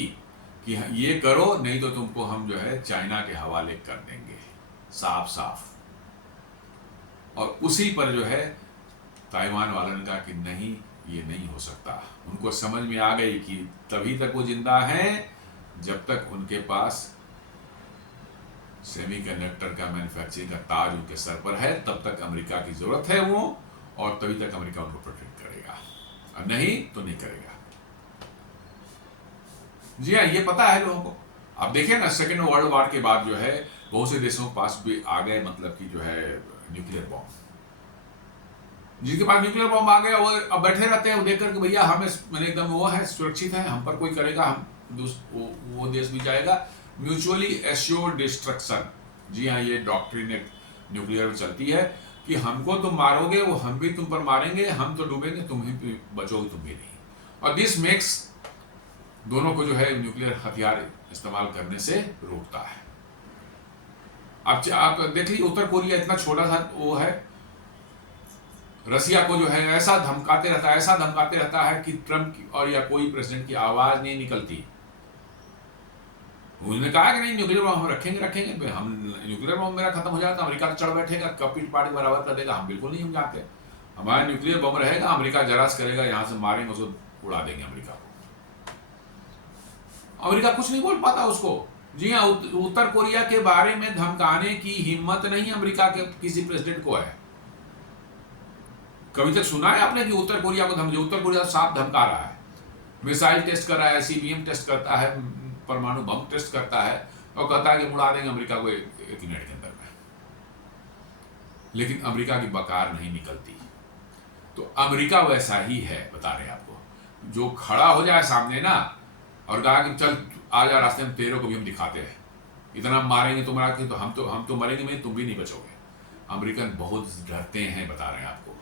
कि ये करो, नहीं तो तुमको हम जो है चाइना के हवाले कर देंगे, साफ साफ। और उसी पर जो है ताइवान वालों ने कहा कि नहीं, ये नहीं हो सकता। उनको समझ में आ गई कि तभी तक वो जिंदा हैं जब तक उनके पास सेमीकंडक्टर का मैन्युफैक्चरिंग का ताज उनके सर पर है, तब तक अमेरिका की जरूरत है वो, और तभी तक अमेरिका उनको प्रोटेक्ट करेगा, और नहीं तो नहीं करेगा। जी हाँ, ये पता है लोगों को। आप देखें ना, सेकेंड वर्ल्ड वॉर के बाद जो है बहुत से देशों के पास भी आ गए, मतलब कि जो है न्यूक्लियर बॉम्ब। जिनके पास न्यूक्लियर बॉम्ब आ गया वो अब बैठे रहते हैं, वो देख करके भैया हमें मैंने एकदम वो है सुरक्षित है, हम पर कोई करेगा हम वो देश भी जाएगा। म्यूचुअली एश्योर्ड डिस्ट्रक्शन, जी हाँ, ये डॉक्ट्रिन न्यूक्लियर में चलती है कि हमको तुम मारोगे, वो हम भी तुम पर मारेंगे, हम तो डूबेंगे, तुम ही बचोगे, तुम भी नहीं। और दिस मेक्स दोनों को जो है न्यूक्लियर हथियार इस्तेमाल करने से रोकता है। आप देख लीजिए, उत्तर कोरिया इतना छोटा सा वो है, रसिया को जो है ऐसा धमकाते रहता है कि ट्रम्प की और या कोई प्रेसिडेंट की आवाज नहीं निकलती। उन्होंने कहा कि नहीं न्यूक्लियर बम हम रखेंगे, हम न्यूक्लियर बम मेरा खत्म हो जाता, अमेरिका चढ़ बैठेगा, कब पीट पार्टी बराबर कर देगा। हम बिल्कुल नहीं, हम जानते हमारा न्यूक्लियर बम रहेगा, अमेरिका जरास करेगा, यहाँ से मारेंगे उसको, उड़ा देंगे अमेरिका को। अमेरिका कुछ नहीं बोल पाता उसको। जी हाँ, उत्तर कोरिया के बारे में धमकाने की हिम्मत नहीं अमेरिका के किसी प्रेसिडेंट को है। कभी तक सुना है आपने कि उत्तर कोरिया को उत्तर कोरिया साफ धमका रहा है, मिसाइल टेस्ट कर रहा है, ICBM टेस्ट करता है, परमाणु बम टेस्ट करता है, और कहता है कि उड़ा देंगे अमेरिका को एक मिनट के अंदर में। लेकिन अमेरिका की बकार नहीं निकलती। तो अमेरिका वैसा ही है, बता रहे हैं आपको, जो खड़ा हो जाए सामने ना और कहा कि चल आ जा रास्ते में, तेरे को भी हम दिखाते हैं, इतना मारेंगे तुम्हारा कि तो हम तो मरेंगे नहीं, तुम भी नहीं बचोगे। अमेरिकन बहुत डरते हैं, बता रहे हैं आपको,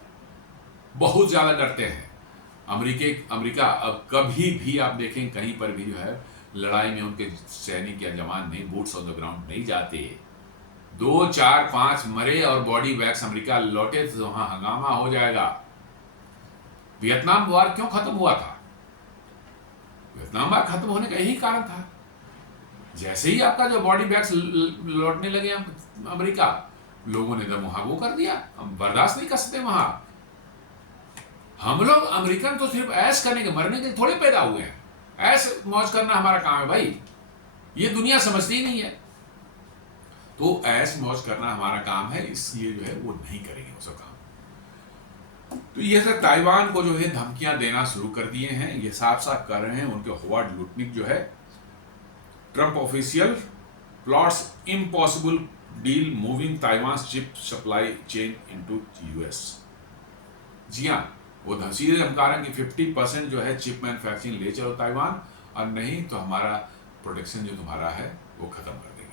बहुत ज्यादा डरते हैं। अमेरिका अब कभी भी आप देखें कहीं पर भी जो है लड़ाई में उनके सैनिक या जवान नहीं, बूट्स ऑन द ग्राउंड नहीं जाते। 2, 4, 5 मरे और बॉडी बैग्स अमेरिका लौटे तो वहां हंगामा हो जाएगा। वियतनाम वॉर क्यों खत्म हुआ था? वियतनाम वॉर खत्म होने का यही कारण था। जैसे ही आपका जो बॉडी बैग्स लौटने लगे अमेरिका, लोगों ने तो वहां वो कर दिया, हम बर्दाश्त नहीं कर सकते वहां। हम लोग अमेरिकन तो सिर्फ ऐश करने के, मरने के थोड़े पैदा हुए हैं। ऐश मौज करना हमारा काम है भाई, ये दुनिया समझती ही नहीं है। तो ऐश मौज करना हमारा काम है, इसलिए जो है वो नहीं करेंगे वो सब काम। तो ये सब ताइवान को जो है धमकियां देना शुरू कर दिए हैं, ये साफ साफ कर रहे हैं। उनके होवार्ड लुटनिक जो है, Trump official plots impossible deal moving Taiwan chip supply chain into US. जी हाँ, वो सीधे धमका रहे हैं कि 50% जो है चिप मैन्युफैक्चरिंग ले चलो ताइवान, और नहीं तो हमारा प्रोटेक्शन जो तुम्हारा है वो खत्म कर देंगे।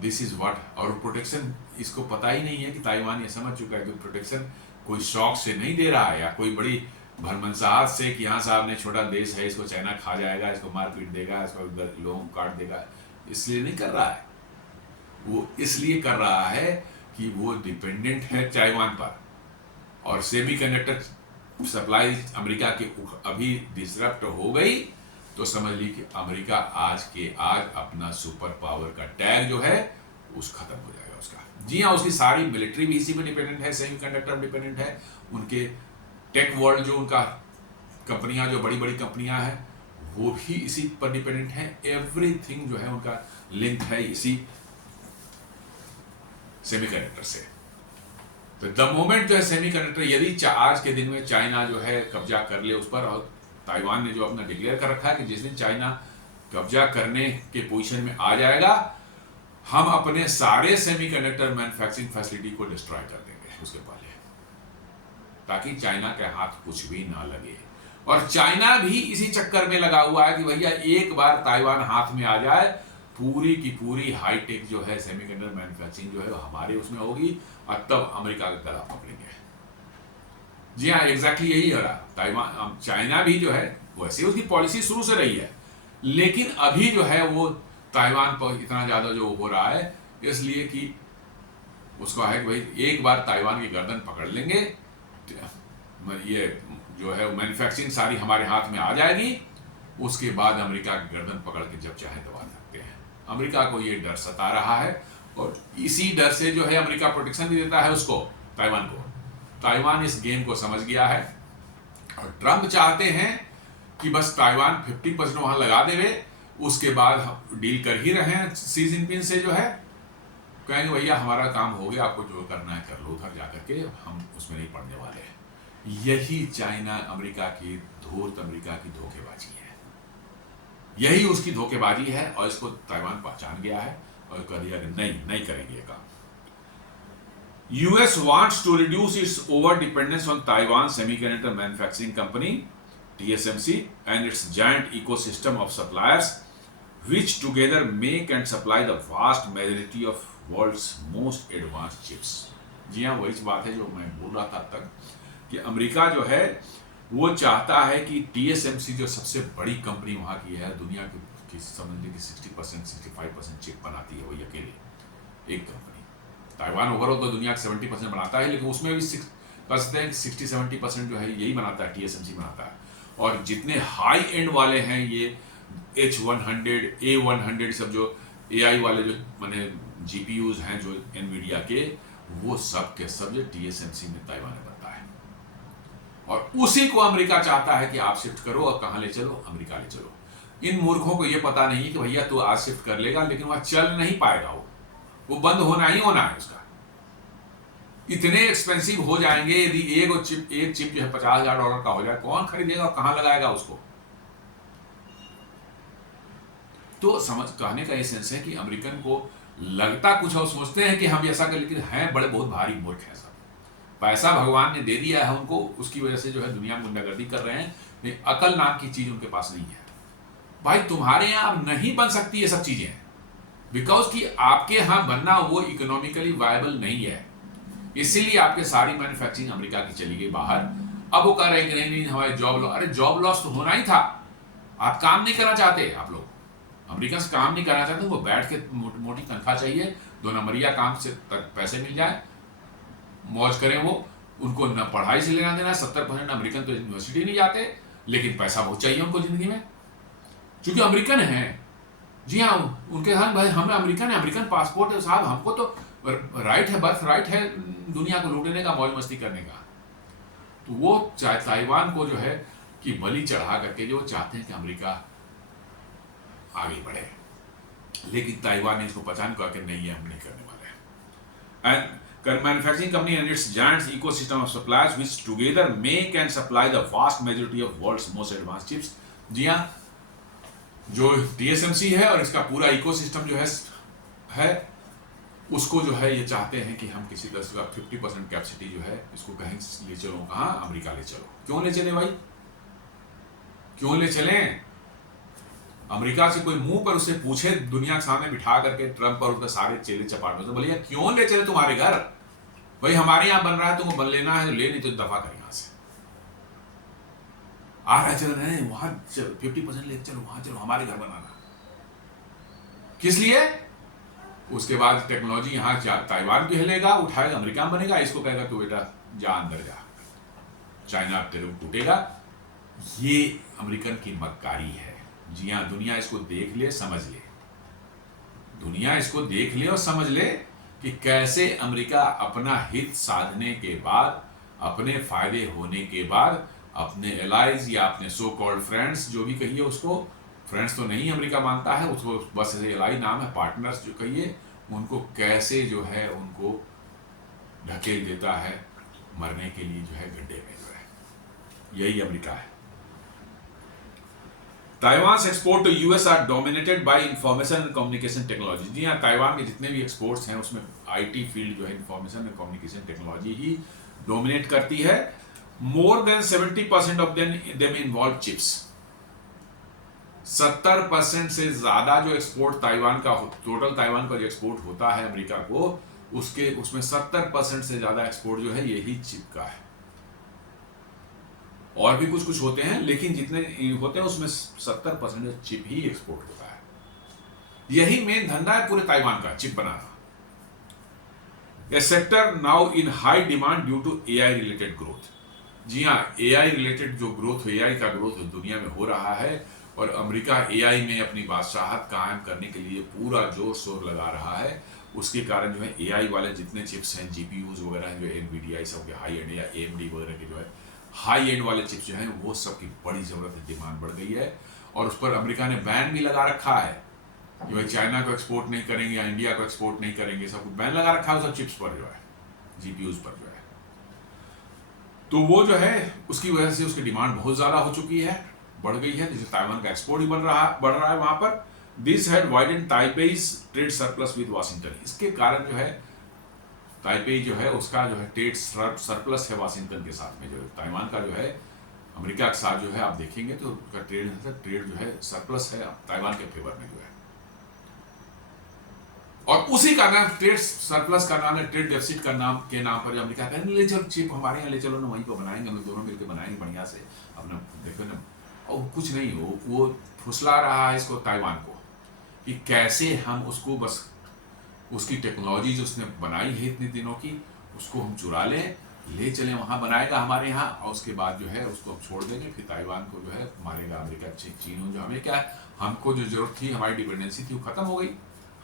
This is what. और प्रोटेक्शन इसको पता ही नहीं है कि ताइवान ये समझ चुका है कि प्रोटेक्शन कोई शौक से नहीं दे रहा है या कोई बड़ी भरमनसाहत से कि हाँ साहब ने छोटा देश है, इसको चाइना खा जाएगा, इसको मार पीट देगा, इसको लोगों को काट देगा, इसलिए नहीं कर रहा है। वो इसलिए कर रहा है कि वो डिपेंडेंट है ताइवान पर, और सेमीकंडक्टर सप्लाई अमेरिका के अभी डिसरप्ट हो गई तो समझ ली कि अमेरिका आज के आज अपना सुपर पावर का टैग जो है उस खत्म हो जाएगा उसका। जी हाँ, उसकी सारी मिलिट्री भी इसी पे डिपेंडेंट है, सेमीकंडक्टर डिपेंडेंट है, उनके टेक वर्ल्ड जो उनका कंपनियां जो बड़ी बड़ी कंपनियां हैं वो भी इसी पर डिपेंडेंट है। एवरीथिंग जो है उनका लिंक है इसी सेमीकंडक्टर से। तो द मोमेंट जो है सेमीकंडक्टर, यदि आज के दिन में चाइना जो है कब्जा कर ले उस पर, और ताइवान ने जो अपना डिक्लेयर कर रखा है कि जिस दिन चाइना कब्जा करने के पोजीशन में आ जाएगा, हम अपने सारे सेमीकंडक्टर मैन्युफैक्चरिंग फैसिलिटी को डिस्ट्रॉय कर देंगे उसके पहले, ताकि चाइना के हाथ कुछ भी ना लगे। और चाइना भी इसी चक्कर में लगा हुआ है कि भैया एक बार ताइवान हाथ में आ जाए, पूरी की पूरी हाईटेक जो है सेमीकंडक्टर मैन्युफैक्चरिंग जो है वो हमारे उसमें होगी, और तब अमेरिका का गला पकड़ेंगे। जी हाँ, एग्जैक्टली यही हो रहा। ताइवान चाइना भी जो है वैसे उसकी पॉलिसी शुरू से रही है, लेकिन अभी जो है वो ताइवान पर इतना ज्यादा जो हो रहा है इसलिए कि उसका है कि भाई एक बार ताइवान की गर्दन पकड़ लेंगे, ये जो है मैन्युफैक्चरिंग सारी हमारे हाथ में आ जाएगी, उसके बाद अमेरिका की गर्दन पकड़ के जब चाहे दबा सकते हैं। अमेरिका को ये डर सता रहा है, और इसी डर से जो है अमेरिका प्रोटेक्शन भी देता है उसको, ताइवान को। ताइवान इस गेम को समझ गया है, और ट्रंप चाहते हैं कि बस ताइवान 50% वहां लगा देवे, उसके बाद हम डील कर ही रहे हैं शी जिनपिंग से, जो है कहेंगे भैया हमारा काम हो गया, आपको जो करना है कर लो उधर जाकर के, हम उसमें नहीं पड़ने वाले हैं। यही चाइना अमेरिका की धूर्त अमेरिका की धोखेबाजी है, यही उसकी धोखेबाजी है, और इसको ताइवान पहचान गया है और कह दिया कि नहीं करेंगे ये काम। US wants to reduce its over dependence on Taiwan Semiconductor Manufacturing Company TSMC and its giant ecosystem of suppliers, which together make and supply the vast majority of world's most advanced chips। जी हाँ, वही बात है जो मैं बोल रहा था अब तक, कि अमेरिका जो है वो चाहता है कि TSMC जो सबसे बड़ी कंपनी वहाँ की है, दुनिया की संबंधी की 60% 65% चिप बनाती है वही अकेले एक कंपनी। ताइवान ओवरऑल तो दुनिया का 70% बनाता है, लेकिन उसमें भी 60-70% जो है यही बनाता है, TSMC बनाता है। और जितने हाई एंड वाले हैं ये H100 A100 सब जो AI वाले जो माने GPUs हैं जो NVIDIA के, वो सब के सब जो TSMC में ताइवान में बनता है, और उसी को अमेरिका चाहता है कि आप शिफ्ट करो, और कहाँ ले चलो, अमेरिका ले चलो। इन मूर्खों को ये पता नहीं कि भैया तू आज शिफ्ट कर लेगा, लेकिन वहां चल नहीं पाएगा, वो बंद होना ही होना है उसका। इतने एक्सपेंसिव हो जाएंगे, यदि एक चिप जो है $50,000 का हो जाए, कौन खरीदेगा, कहां लगाएगा उसको। तो समझ कहने का ये सेंस है कि अमेरिकन को लगता कुछ और सोचते हैं कि हम ऐसा कर, लेकिन हैं बड़े बहुत भारी मूर्ख है सब। पैसा भगवान ने दे दिया है उनको, उसकी वजह से जो है दुनिया में गुंडागर्दी कर रहे हैं, लेकिन अकल नाम की चीज उनके पास नहीं है। भाई तुम्हारे यहाँ अब नहीं बन सकती ये सब चीजें, बिकॉज कि आपके यहाँ बनना वो इकोनॉमिकली वायबल नहीं है, इसीलिए आपके सारी मैन्युफैक्चरिंग अमेरिका की चली गई बाहर। अब वो कह रहे हैं कि नहीं हमारे जॉब लॉस, अरे जॉब लॉस तो होना ही था, आप काम नहीं करना चाहते, आप लोग अमेरिका से काम नहीं करना चाहते, वो बैठ के मोटी तनख्वाह चाहिए, 2 नंबरिया काम से पैसे मिल जाए, मौज करें वो, उनको न पढ़ाई से लेना देना। 70% अमेरिकन तो यूनिवर्सिटी नहीं जाते, लेकिन पैसा बहुत चाहिए उनको जिंदगी में, क्योंकि अमेरिकन है। जी हाँ, उनके साथ भाई हम अमेरिकन है, अमेरिकन पासपोर्ट है साहब, हमको तो राइट है, बर्थ राइट है दुनिया को लूटने का, मौज मस्ती करने का। तो वो ताइवान को जो है कि बलि चढ़ा करके जो चाहते हैं कि अमेरिका आगे बढ़े, लेकिन ताइवान ने इसको पहचान कहा कि नहीं, हम नहीं करने वाले हैं। And manufacturing company and its giants ecosystem of suppliers which together make and supply the vast majority of world's most advance chips. जी हाँ, जो टीएसएमसी है और इसका पूरा इकोसिस्टम जो है उसको जो है ये चाहते हैं कि हम किसी तरह से 50% कैपेसिटी जो है इसको कहीं ले चलो, कहाँ, अमेरिका ले चलो। क्यों ले चले भाई, क्यों ले चले? अमेरिका से कोई मुंह पर उसे पूछे, दुनिया के सामने बिठा करके ट्रंप और उसके सारे चेले चपाट में, तो बोलिए क्यों ले चले तुम्हारे घर? भाई हमारे यहाँ बन रहा है, तुमको बन लेना है तो ले, नहीं तो दफा कर यहाँ से। आ रहा है, चल रहे हैं वहां, 50% ले चलो, वहां चलो, हमारे घर बनाना। किस लिए? उसके बाद टेक्नोलॉजी यहाँ ताइवान की हिलेगा, उठाएगा, अमेरिका में बनेगा, इसको कहेगा तू बेटा जा अंदर जा, चाइना तेरे को टूटेगा। ये अमेरिकन की मक्कारी है। जी हाँ, दुनिया इसको देख ले, समझ ले, दुनिया इसको देख ले और समझ ले कि कैसे अमेरिका अपना हित साधने के बाद, अपने फायदे होने के बाद, अपने एलाइज या अपने सो कॉल्ड फ्रेंड्स, जो भी कहिए उसको, फ्रेंड्स तो नहीं अमेरिका मानता है उसको, बस ऐसे एलाई नाम है, पार्टनर्स जो कहिए, उनको कैसे जो है उनको ढकेल देता है मरने के लिए, जो है गड्ढे में जो है। यही अमेरिका है। Taiwan export to US are dominated by information and communication technology. जी हाँ, ताइवान के जितने भी एक्सपोर्ट्स हैं उसमें आईटी फील्ड जो है, information and communication technology he dominate करती है। More than 70% of them involve chips. 70% से ज्यादा जो एक्सपोर्ट ताइवान का, टोटल ताइवान का जो एक्सपोर्ट होता है अमेरिका को, उसमें 70% से ज्यादा एक्सपोर्ट जो है यही चिप का है। और भी कुछ कुछ होते हैं, लेकिन जितने होते हैं उसमें 70% चिप ही एक्सपोर्ट होता है। यही मेन धंधा है पूरे ताइवान का, चिप बनाना। A sector now in high demand due to AI related growth. जी हाँ, एआई रिलेटेड जो ग्रोथ, एआई का ग्रोथ दुनिया में हो रहा है और अमेरिका एआई में अपनी बादशाहत कायम करने के लिए पूरा जोर शोर लगा रहा है। उसके कारण जो है एआई वाले जितने चिप्स हैं, जीपीयूज वगैरह, जो एनवीडिया सब के हाई एंड या एएमडी वगैरह के जो है हाई एंड वाले चिप्स जो हैं, वो सब की बड़ी जरूरत है, डिमांड बढ़ गई है। और उस पर अमेरिका ने बैन भी लगा रखा है कि भाई चाइना को एक्सपोर्ट नहीं करेंगे या इंडिया को एक्सपोर्ट नहीं करेंगे, सब बैन लगा रखा है सब चिप्स पर जो है, जीपीयूज पर जो है। तो वो जो है उसकी वजह से उसकी डिमांड बहुत ज्यादा हो चुकी है, बढ़ गई है, जिससे ताइवान का एक्सपोर्ट ही बढ़ रहा है वहां पर। This had widened Taipei's trade surplus with Washington. इसके कारण जो है ताइपेई जो है उसका जो है ट्रेड सरप्लस है वाशिंगटन के साथ में, जो है ताइवान का जो है अमेरिका के साथ जो है आप देखेंगे तो उसका ट्रेड जो है सरप्लस है ताइवान के फेवर में जो है। और उसी का नाम ट्रेड सरप्लस का नाम है, ट्रेड डेफिसिट का नाम के नाम पर अमेरिका कहने ले चलो चिप हमारे यहाँ ले चलो ना, वहीं पर बनाएंगे, हम दोनों मिलकर बनाएंगे बढ़िया से अपना, देखो ना। और कुछ नहीं हो, वो फुसला रहा है इसको ताइवान को कि कैसे हम उसको, बस उसकी टेक्नोलॉजी जो उसने बनाई है इतने दिनों की, उसको हम चुरा लें, ले चलें, वहाँ बनाएगा हमारे यहाँ, और उसके बाद जो है उसको हम छोड़ देंगे, फिर ताइवान को जो है मारेगा अमेरिका। चीन जो हमें क्या है, हमको जो जरूरत थी, हमारी डिपेंडेंसी थी वो खत्म हो गई,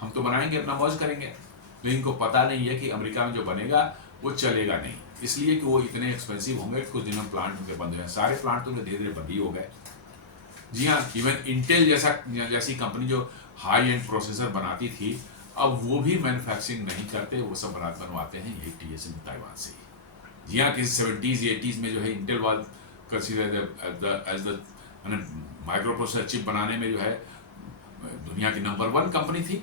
हम तो बनाएंगे अपना मौज करेंगे। लेकिन इनको पता नहीं है कि अमेरिका में जो बनेगा वो चलेगा नहीं, इसलिए कि वो इतने एक्सपेंसिव होंगे। कुछ दिनों में प्लांट उनके बंद हुए, सारे प्लांट तो धीरे धीरे बंद ही हो गए। जी हाँ, इवन इंटेल जैसी कंपनी जो हाई एंड प्रोसेसर बनाती थी, अब वो भी मैन्युफैक्चरिंग नहीं करते, वो सब बनवाते हैं यही टीएसएम ताइवान से ही। जी हाँ, किसी 70s 80s में जो है इंटेल वाल consider as the microprocessor chip बनाने में जो है दुनिया की नंबर 1 कंपनी थी।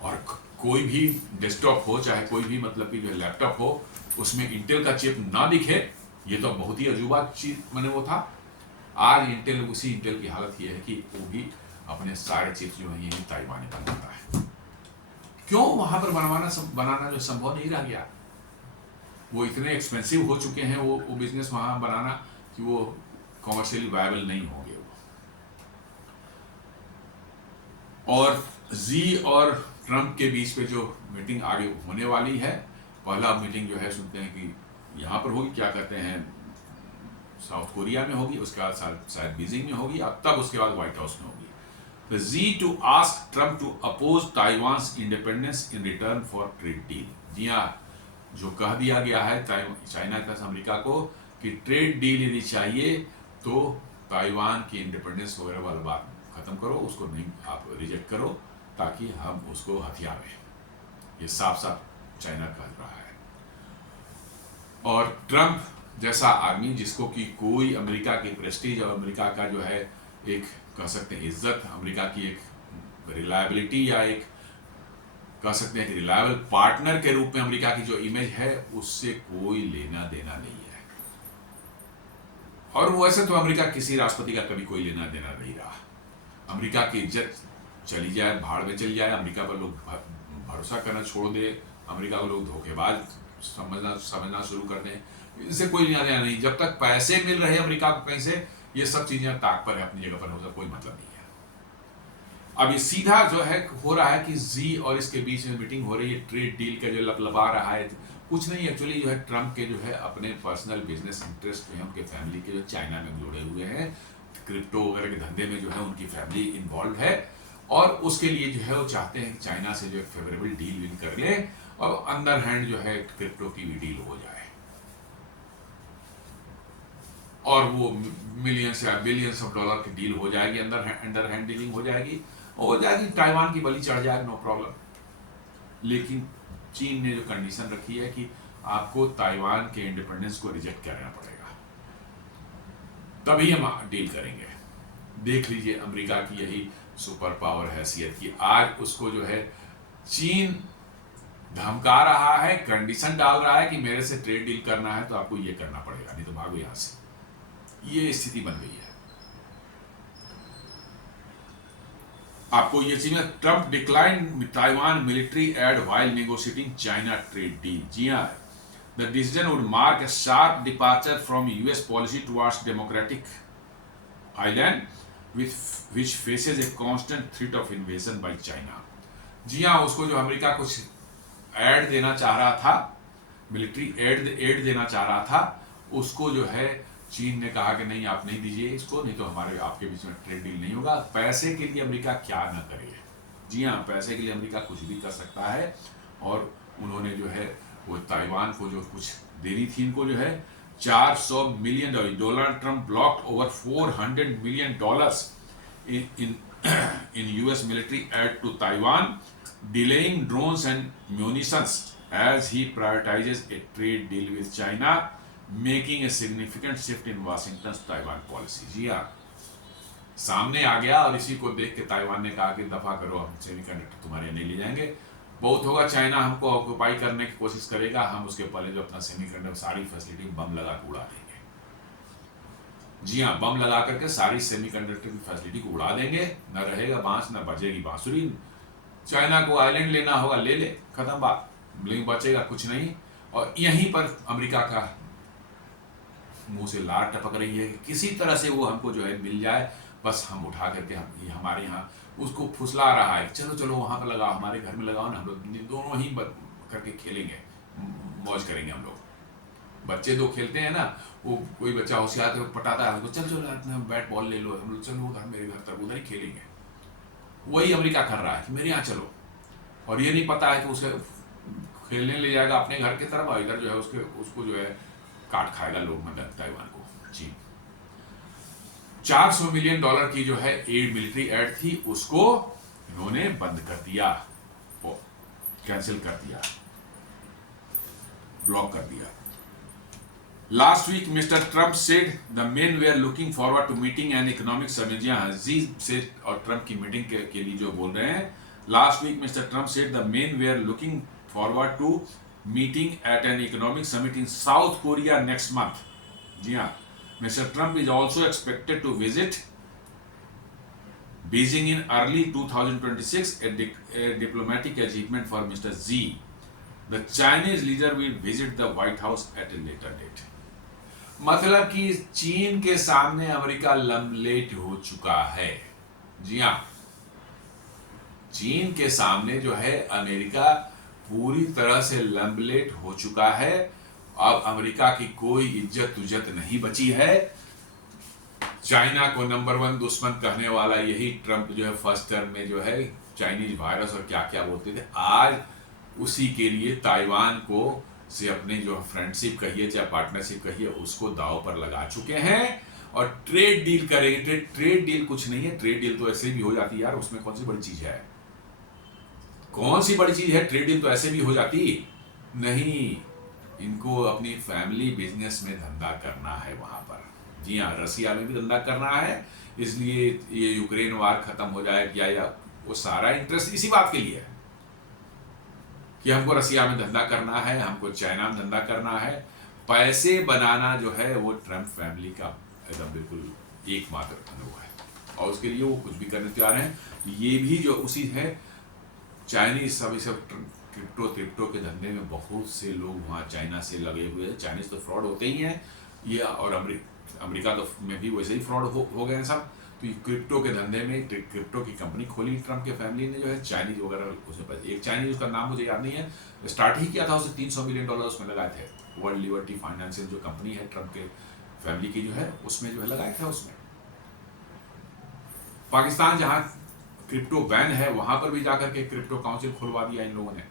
और कोई भी डेस्कटॉप हो, चाहे कोई भी मतलब कि जो लैपटॉप हो, उसमें इंटेल का चिप ना दिखे, ये तो बहुत ही अजूबा चीज मैंने वो था। आज इंटेल, उसी इंटेल की हालत ये है कि वो भी अपने सारे चिप्स जो है यही ताइवान में बनाता है। क्यों? वहां पर बनाना जो संभव नहीं रह गया, वो इतने एक्सपेंसिव हो चुके हैं वो बिजनेस वहां बनाना कि वो कॉमर्शियली वायबल नहीं होंगे वो। और जी और ट्रंप के बीच पे जो मीटिंग आगे होने वाली है, पहला मीटिंग जो है सुनते हैं कि यहाँ पर होगी, क्या कहते हैं, साउथ कोरिया में होगी, उसके बाद शायद बीजिंग में होगी, अब तब उसके बाद व्हाइट हाउस में होगी। The Z to ask Trump to oppose Taiwan's independence in return for trade deal। जी हाँ, जो कह दिया गया है चाइना का अमेरिका को कि ट्रेड डील यदि चाहिए तो ताइवान की इंडिपेंडेंस वगैरह वाला बात ख़त्म करो, उसको नहीं आप रिजेक्ट करो, ताकि हम उसको हथियावें। ये साफ साफ चाइना कह रहा है। और ट्रंप जैसा आदमी जिसको कि कोई अमेरिका की प्रेस्टीज और अमेरिका का जो है एक कह सकते हैं इज्जत, अमेरिका की एक रिलायबिलिटी या एक कह सकते हैं कि रिलायबल पार्टनर के रूप में अमेरिका की जो इमेज है उससे कोई लेना देना नहीं है। और वैसे तो अमेरिका किसी राष्ट्रपति का कभी कोई लेना देना नहीं रहा। अमेरिका की इज्जत चली जाए, भाड़ में चली जाए, अमेरिका पर लोग भरोसा करना छोड़ दे, अमेरिका को लोग धोखेबाज समझना शुरू कर दें, इनसे कोई लेना देना नहीं। जब तक पैसे मिल रहे अमेरिका को कहीं से, ये सब चीजें ताक पर है, अपनी जगह पर हो, कोई मतलब नहीं है। अब ये सीधा जो है हो रहा है कि जी और इसके बीच में मीटिंग हो रही है, ट्रेड डील का जो लपलपा रहा है, कुछ नहीं एक्चुअली जो है ट्रंप के जो है अपने पर्सनल बिजनेस इंटरेस्ट में, उनके फैमिली के जो चाइना में जुड़े हुए हैं, क्रिप्टो वगैरह के धंधे में जो है उनकी फैमिली इन्वॉल्व है, और उसके लिए जो है वो चाहते हैं कि चाइना से जो एक फेवरेबल डील विन कर ले और अंदर हैंड जो है क्रिप्टो की भी डील हो जाए, और वो मिलियंस या बिलियंस ऑफ डॉलर की डील हो जाएगी, अंडर हैंड डीलिंग हो जाएगी, ताइवान की बलि चढ़ जाएगी, नो प्रॉब्लम। लेकिन चीन ने जो कंडीशन रखी है कि आपको ताइवान के इंडिपेंडेंस को रिजेक्ट करना पड़ेगा, तभी हम डील करेंगे। देख लीजिए अमेरिका की यही सुपर पावर हैसियत की आज उसको जो है चीन धमका रहा है, कंडीशन डाल रहा है कि मेरे से ट्रेड डील करना है तो आपको ये करना पड़ेगा, नहीं तो भागो यहां से। ये स्थिति बन गई है। आपको ये चीज में Trump decline Taiwan military aid while negotiating China trade deal. जी हां, the decision would mark a sharp departure from US policy towards democratic island which faces a constant threat of invasion by China। जी हाँ, उसको जो अमेरिका कुछ एड देना चाह रहा था, मिलिट्री एड देना चाह रहा था, उसको जो है चीन ने कहा कि नहीं आप नहीं दीजिए इसको, नहीं तो हमारे आपके बीच में ट्रेड डील नहीं होगा। पैसे के लिए अमेरिका क्या ना करे। जी हाँ, पैसे के लिए अमेरिका कुछ भी कर सकता है, और उन्होंने जो है वो ताइवान को जो कुछ देनी थी, इनको जो है $400 million, Donald Trump blocked over $400 million in US military aid to Taiwan, delaying drones and munitions as he prioritizes a trade deal with China, making a significant shift in Washington's Taiwan policy। जी हाँ, सामने आ गया, और इसी को देख के ताइवान ने कहा कि दफा करो, हम सेमीकंडक्टर तुम्हारे नहीं ले जाएंगे, बहुत होगा, चाइना हमको ऑक्युपाई करने की कोशिश करेगा, हम उसके पहले जो अपना सेमीकंडक्टर सारी फैसिलिटी बम लगा के उड़ा देंगे। जी हाँ, बम लगा करके सारी सेमीकंडक्टर की फैसिलिटी को उड़ा देंगे, न रहेगा बांस न बजेगी बांसुरी। चाइना को आइलैंड लेना होगा ले ले, खत्म बात, लेकिन बचेगा कुछ नहीं। और यहीं पर अमेरिका का मुंह से लार टपक रही है, किसी तरह से वो हमको जो है मिल जाए, बस हम उठा करके हम हमारे यहाँ उसको फुसला रहा है, चलो चलो वहां पर लगाओ, हमारे घर में लगाओ ना, हम लोग दोनों ही करके खेलेंगे, मौज करेंगे हम लोग। बच्चे दो खेलते हैं ना, वो कोई बच्चा होशियार है पटाता है हमको, चलो चलो बैट बॉल ले लो, हम लोग चलो उधर मेरे घर तक उधर ही खेलेंगे। वही अमेरिका कर रहा है कि मेरे यहाँ चलो, और ये नहीं पता है कि उसे खेलने ले जाएगा अपने घर की तरफ, और इधर जो है उसको जो है काट खाएगा लोग, मतलब ताइवान को। जी, $400 million की जो है एड, मिलिट्री एड थी, उसको इन्होंने बंद कर दिया, कैंसिल कर दिया, ब्लॉक कर दिया। Last week mister Trump said the main way are looking forward to meeting and economic summit. जी से और ट्रंप की मीटिंग के लिए जो बोल रहे हैं, last week mister Trump said the main way are looking forward to meeting at an economic summit in South Korea next month. जी हाँ, Mr. Trump is also expected to visit Beijing in early 2026, a diplomatic achievement for Mr. Xi. The Chinese leader will visit the White House at a later date। मतलब कि चीन के सामने अमेरिका लमलेट हो चुका है। जी हाँ, चीन के सामने जो है अमेरिका पूरी तरह से लमलेट हो चुका है। अब अमेरिका की कोई इज्जत नहीं बची है। चाइना को नंबर 1 दुश्मन कहने वाला यही ट्रंप जो है फर्स्ट टर्म में जो है चाइनीज वायरस और क्या क्या बोलते थे, आज उसी के लिए ताइवान को से अपने जो फ्रेंडशिप कहिए चाहे पार्टनरशिप कहिए उसको दांव पर लगा चुके हैं। और ट्रेड डील करेंगे। ट्रेड डील कुछ नहीं है, ट्रेड डील तो ऐसे भी हो जाती है यार, उसमें कौन सी बड़ी चीज है, कौन सी बड़ी चीज है, ट्रेड डील तो ऐसे भी हो जाती नहीं। इनको अपनी फैमिली बिजनेस में धंधा करना है वहां पर। जी हाँ, रसिया में भी धंधा करना है, इसलिए ये यूक्रेन वार खत्म हो जाए क्या, या वो सारा इंटरेस्ट इसी बात के लिए है कि हमको रसिया में धंधा करना है, हमको चाइना में धंधा करना है। पैसे बनाना जो है वो ट्रम्प फैमिली का एकदम बिल्कुल एकमात्र अनुभव है, और उसके लिए वो कुछ भी करने तैयार हैं। ये भी जो उसी है, चाइनीज सब क्रिप्टो के धंधे में बहुत से लोग वहाँ चाइना से लगे हुए हैं। चाइनीज तो फ्रॉड होते ही हैं, ये और अमेरिका तो में भी वैसे ही फ्रॉड हो गए हैं सब। तो ये क्रिप्टो के धंधे में क्रिप्टो की कंपनी खोली ट्रम्प के फैमिली ने जो है, चाइनीज वगैरह उसमें एक चाइनीज, उसका नाम मुझे याद नहीं है, स्टार्ट ही किया था उसने, $300 मिलियन उसमें लगाए थे। वर्ल्ड लिबर्टी फाइनेंशियल जो कंपनी है ट्रम्प के फैमिली की जो है, उसमें जो है लगाए थे उसमें। पाकिस्तान जहाँ क्रिप्टो बैन है, वहां पर भी जाकर के क्रिप्टो काउंसिल खुलवा दिया इन लोगों ने,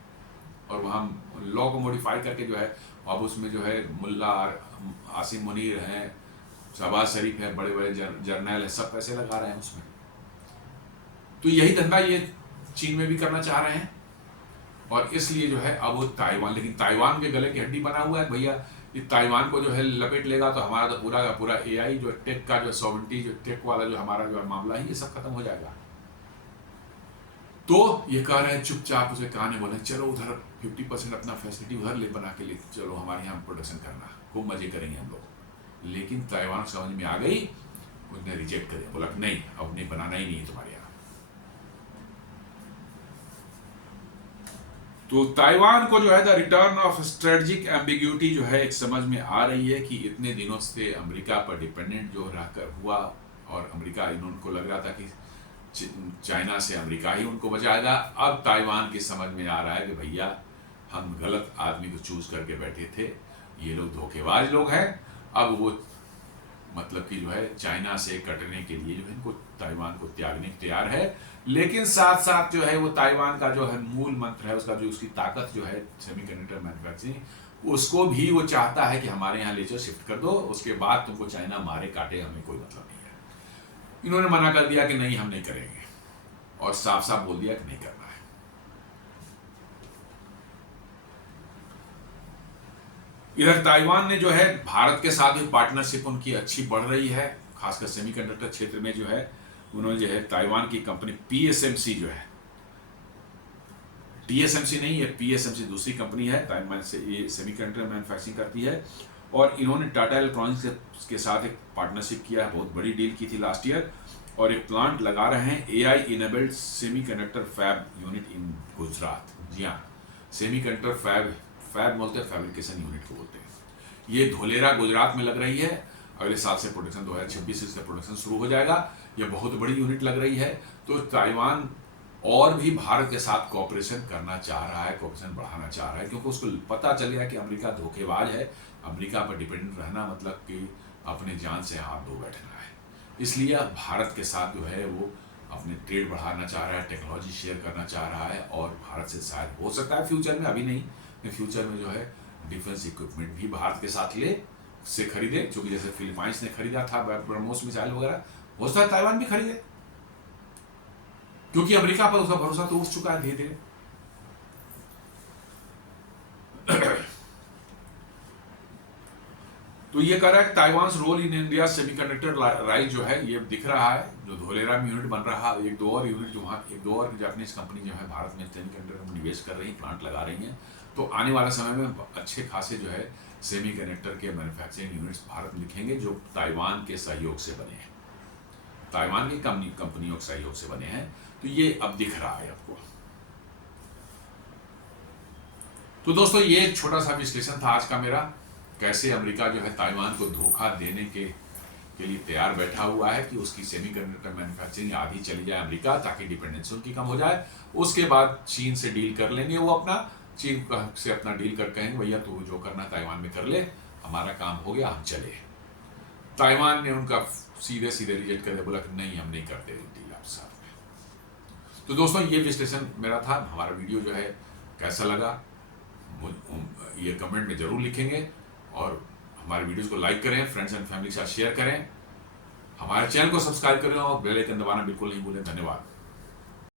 और वहाँ लॉ को मॉडिफाई करके जो है अब उसमें जो है मुल्ला आसिम मुनीर हैं, शहबाज शरीफ है, बड़े बड़े जर्नल है, सब पैसे लगा रहे हैं उसमें। तो यही धंधा ये चीन में भी करना चाह रहे हैं, और इसलिए जो है अब वो ताइवान, लेकिन ताइवान के गले की हड्डी बना हुआ है भैया, ये ताइवान को जो है लपेट लेगा तो हमारा तो पूरा का पूरा एआई जो टेक का जो सॉवरेंटी जो टेक वाला जो हमारा जो मामला है, ये सब खत्म हो जाएगा। तो ये कह रहे हैं चुपचाप, उसे कहानी बोले चलो उधर 50% अपना फैसिलिटी उधर ले बना के ले चलो, हमारे यहाँ प्रोडक्शन करना, खूब मजे करेंगे हम लोग। लेकिन ताइवान समझ में आ गई, उसने रिजेक्ट कर दिया, बोला नहीं अब नहीं, बनाना ही नहीं है तुम्हारे यहाँ। तो ताइवान को जो है the return of strategic ambiguity जो है एक समझ में आ रही है कि इतने दिनों से अमेरिका पर डिपेंडेंट जो रहकर हुआ, और अमेरिका इनको लग रहा था कि चाइना से अमेरिका ही उनको बचाएगा। अब ताइवान की समझ में आ रहा है कि भैया हम गलत आदमी को चूज करके बैठे थे, ये लोग धोखेबाज लोग हैं। अब वो मतलब कि जो है चाइना से कटने के लिए जो है इनको ताइवान को त्यागने को तैयार है, लेकिन साथ साथ जो है वो ताइवान का जो है मूल मंत्र है उसका, जो उसकी ताकत जो है सेमीकंडक्टर मैन्युफैक्चरिंग, उसको भी वो चाहता है कि हमारे यहाँ लेकर शिफ्ट कर दो, उसके बाद तुमको चाइना मारे काटे, हमें कोई मतलब नहीं है। इन्होंने मना कर दिया कि नहीं हम नहीं करेंगे, और साफ साफ बोल दिया कि नहीं करना है। इधर ताइवान ने जो है भारत के साथ भी पार्टनरशिप उनकी अच्छी बढ़ रही है, खासकर सेमीकंडक्टर क्षेत्र में जो है उन्होंने जो है ताइवान की कंपनी पीएसएमसी जो है, टीएसएमसी नहीं है, पीएसएमसी दूसरी कंपनी है, ताइवान से ये सेमीकंडक्टर मैन्युफैक्चरिंग करती है, और इन्होंने टाटा इलेक्ट्रॉनिक्स के साथ एक पार्टनरशिप किया है, बहुत बड़ी डील की थी लास्ट ईयर, और एक प्लांट लगा रहे हैं AI enabled semiconductor fab unit in Gujarat. जी हाँ, सेमीकंडक्टर फैब बोलते हैं, फैब्रिकेशन यूनिट को बोलते हैं। ये धोलेरा गुजरात में लग रही है, अगले साल से प्रोडक्शन 2026 से प्रोडक्शन शुरू हो जाएगा। ये बहुत बड़ी यूनिट लग रही है। तो ताइवान और भी भारत के साथ कोऑपरेशन करना चाह रहा है, कोऑपरेशन बढ़ाना चाह रहा है, क्योंकि उसको पता चल गया कि अमेरिका धोखेबाज है। अमेरिका पर डिपेंडेंट रहना मतलब कि अपने जान से हाथ धो बैठना है। इसलिए भारत के साथ जो है वो अपने ट्रेड बढ़ाना चाह रहा है, टेक्नोलॉजी शेयर करना चाह रहा है, और भारत से शायद हो सकता है फ्यूचर में, अभी नहीं, फ्यूचर में जो है डिफेंस इक्विपमेंट भी भारत के साथ ले से खरीदे, क्योंकि जैसे फिलीपाइंस ने खरीदा था ब्रह्मोस मिसाइल वगैरह, हो सकता है ताइवान भी खरीदे, क्योंकि अमेरिका पर उसका भरोसा तो उठ चुका है धीरे धीरे। तो ये कह रहा है Taiwan role in India semiconductor rise जो है ये दिख रहा है, जो धोलेरा में यूनिट बन रहा है, एक दो और यूनिट जो वहाँ एक दो और जापानीज कंपनी जो है भारत में सेमीकंडक्टर में निवेश कर रही है, प्लांट लगा रही हैं। तो आने वाले समय में अच्छे खासे जो है सेमीकंडक्टर के मैन्युफैक्चरिंग यूनिट्स भारत में दिखेंगे, जो ताइवान के सहयोग से बने हैं, ताइवान की कंपनियों के सहयोग से बने हैं। तो ये अब दिख रहा है आपको। तो दोस्तों ये एक छोटा सा विश्लेषण था आज का मेरा, कैसे अमेरिका जो है ताइवान को धोखा देने के लिए तैयार बैठा हुआ है कि उसकी सेमीकंडक्टर मैन्युफैक्चरिंग आधी चली जाए अमेरिका, ताकि डिपेंडेंसी उनकी कम हो जाए। उसके बाद चीन से डील कर लेंगे वो अपना, चीन से अपना डील कर कहेंगे भैया तू जो करना ताइवान में कर ले, हमारा काम हो गया, हम चले। ताइवान ने उनका सीधे सीधे रिजेक्ट कर दिया, बोला कि नहीं हम नहीं करते डील आप साथ में। तो दोस्तों ये विश्लेषण मेरा था। हमारा वीडियो जो है कैसा लगा ये कमेंट में जरूर लिखेंगे, और हमारे वीडियोस को लाइक करें, फ्रेंड्स एंड फैमिली के साथ शेयर करें, हमारे चैनल को सब्सक्राइब करें और बेल आइकन दबाना बिल्कुल नहीं भूलें। धन्यवाद।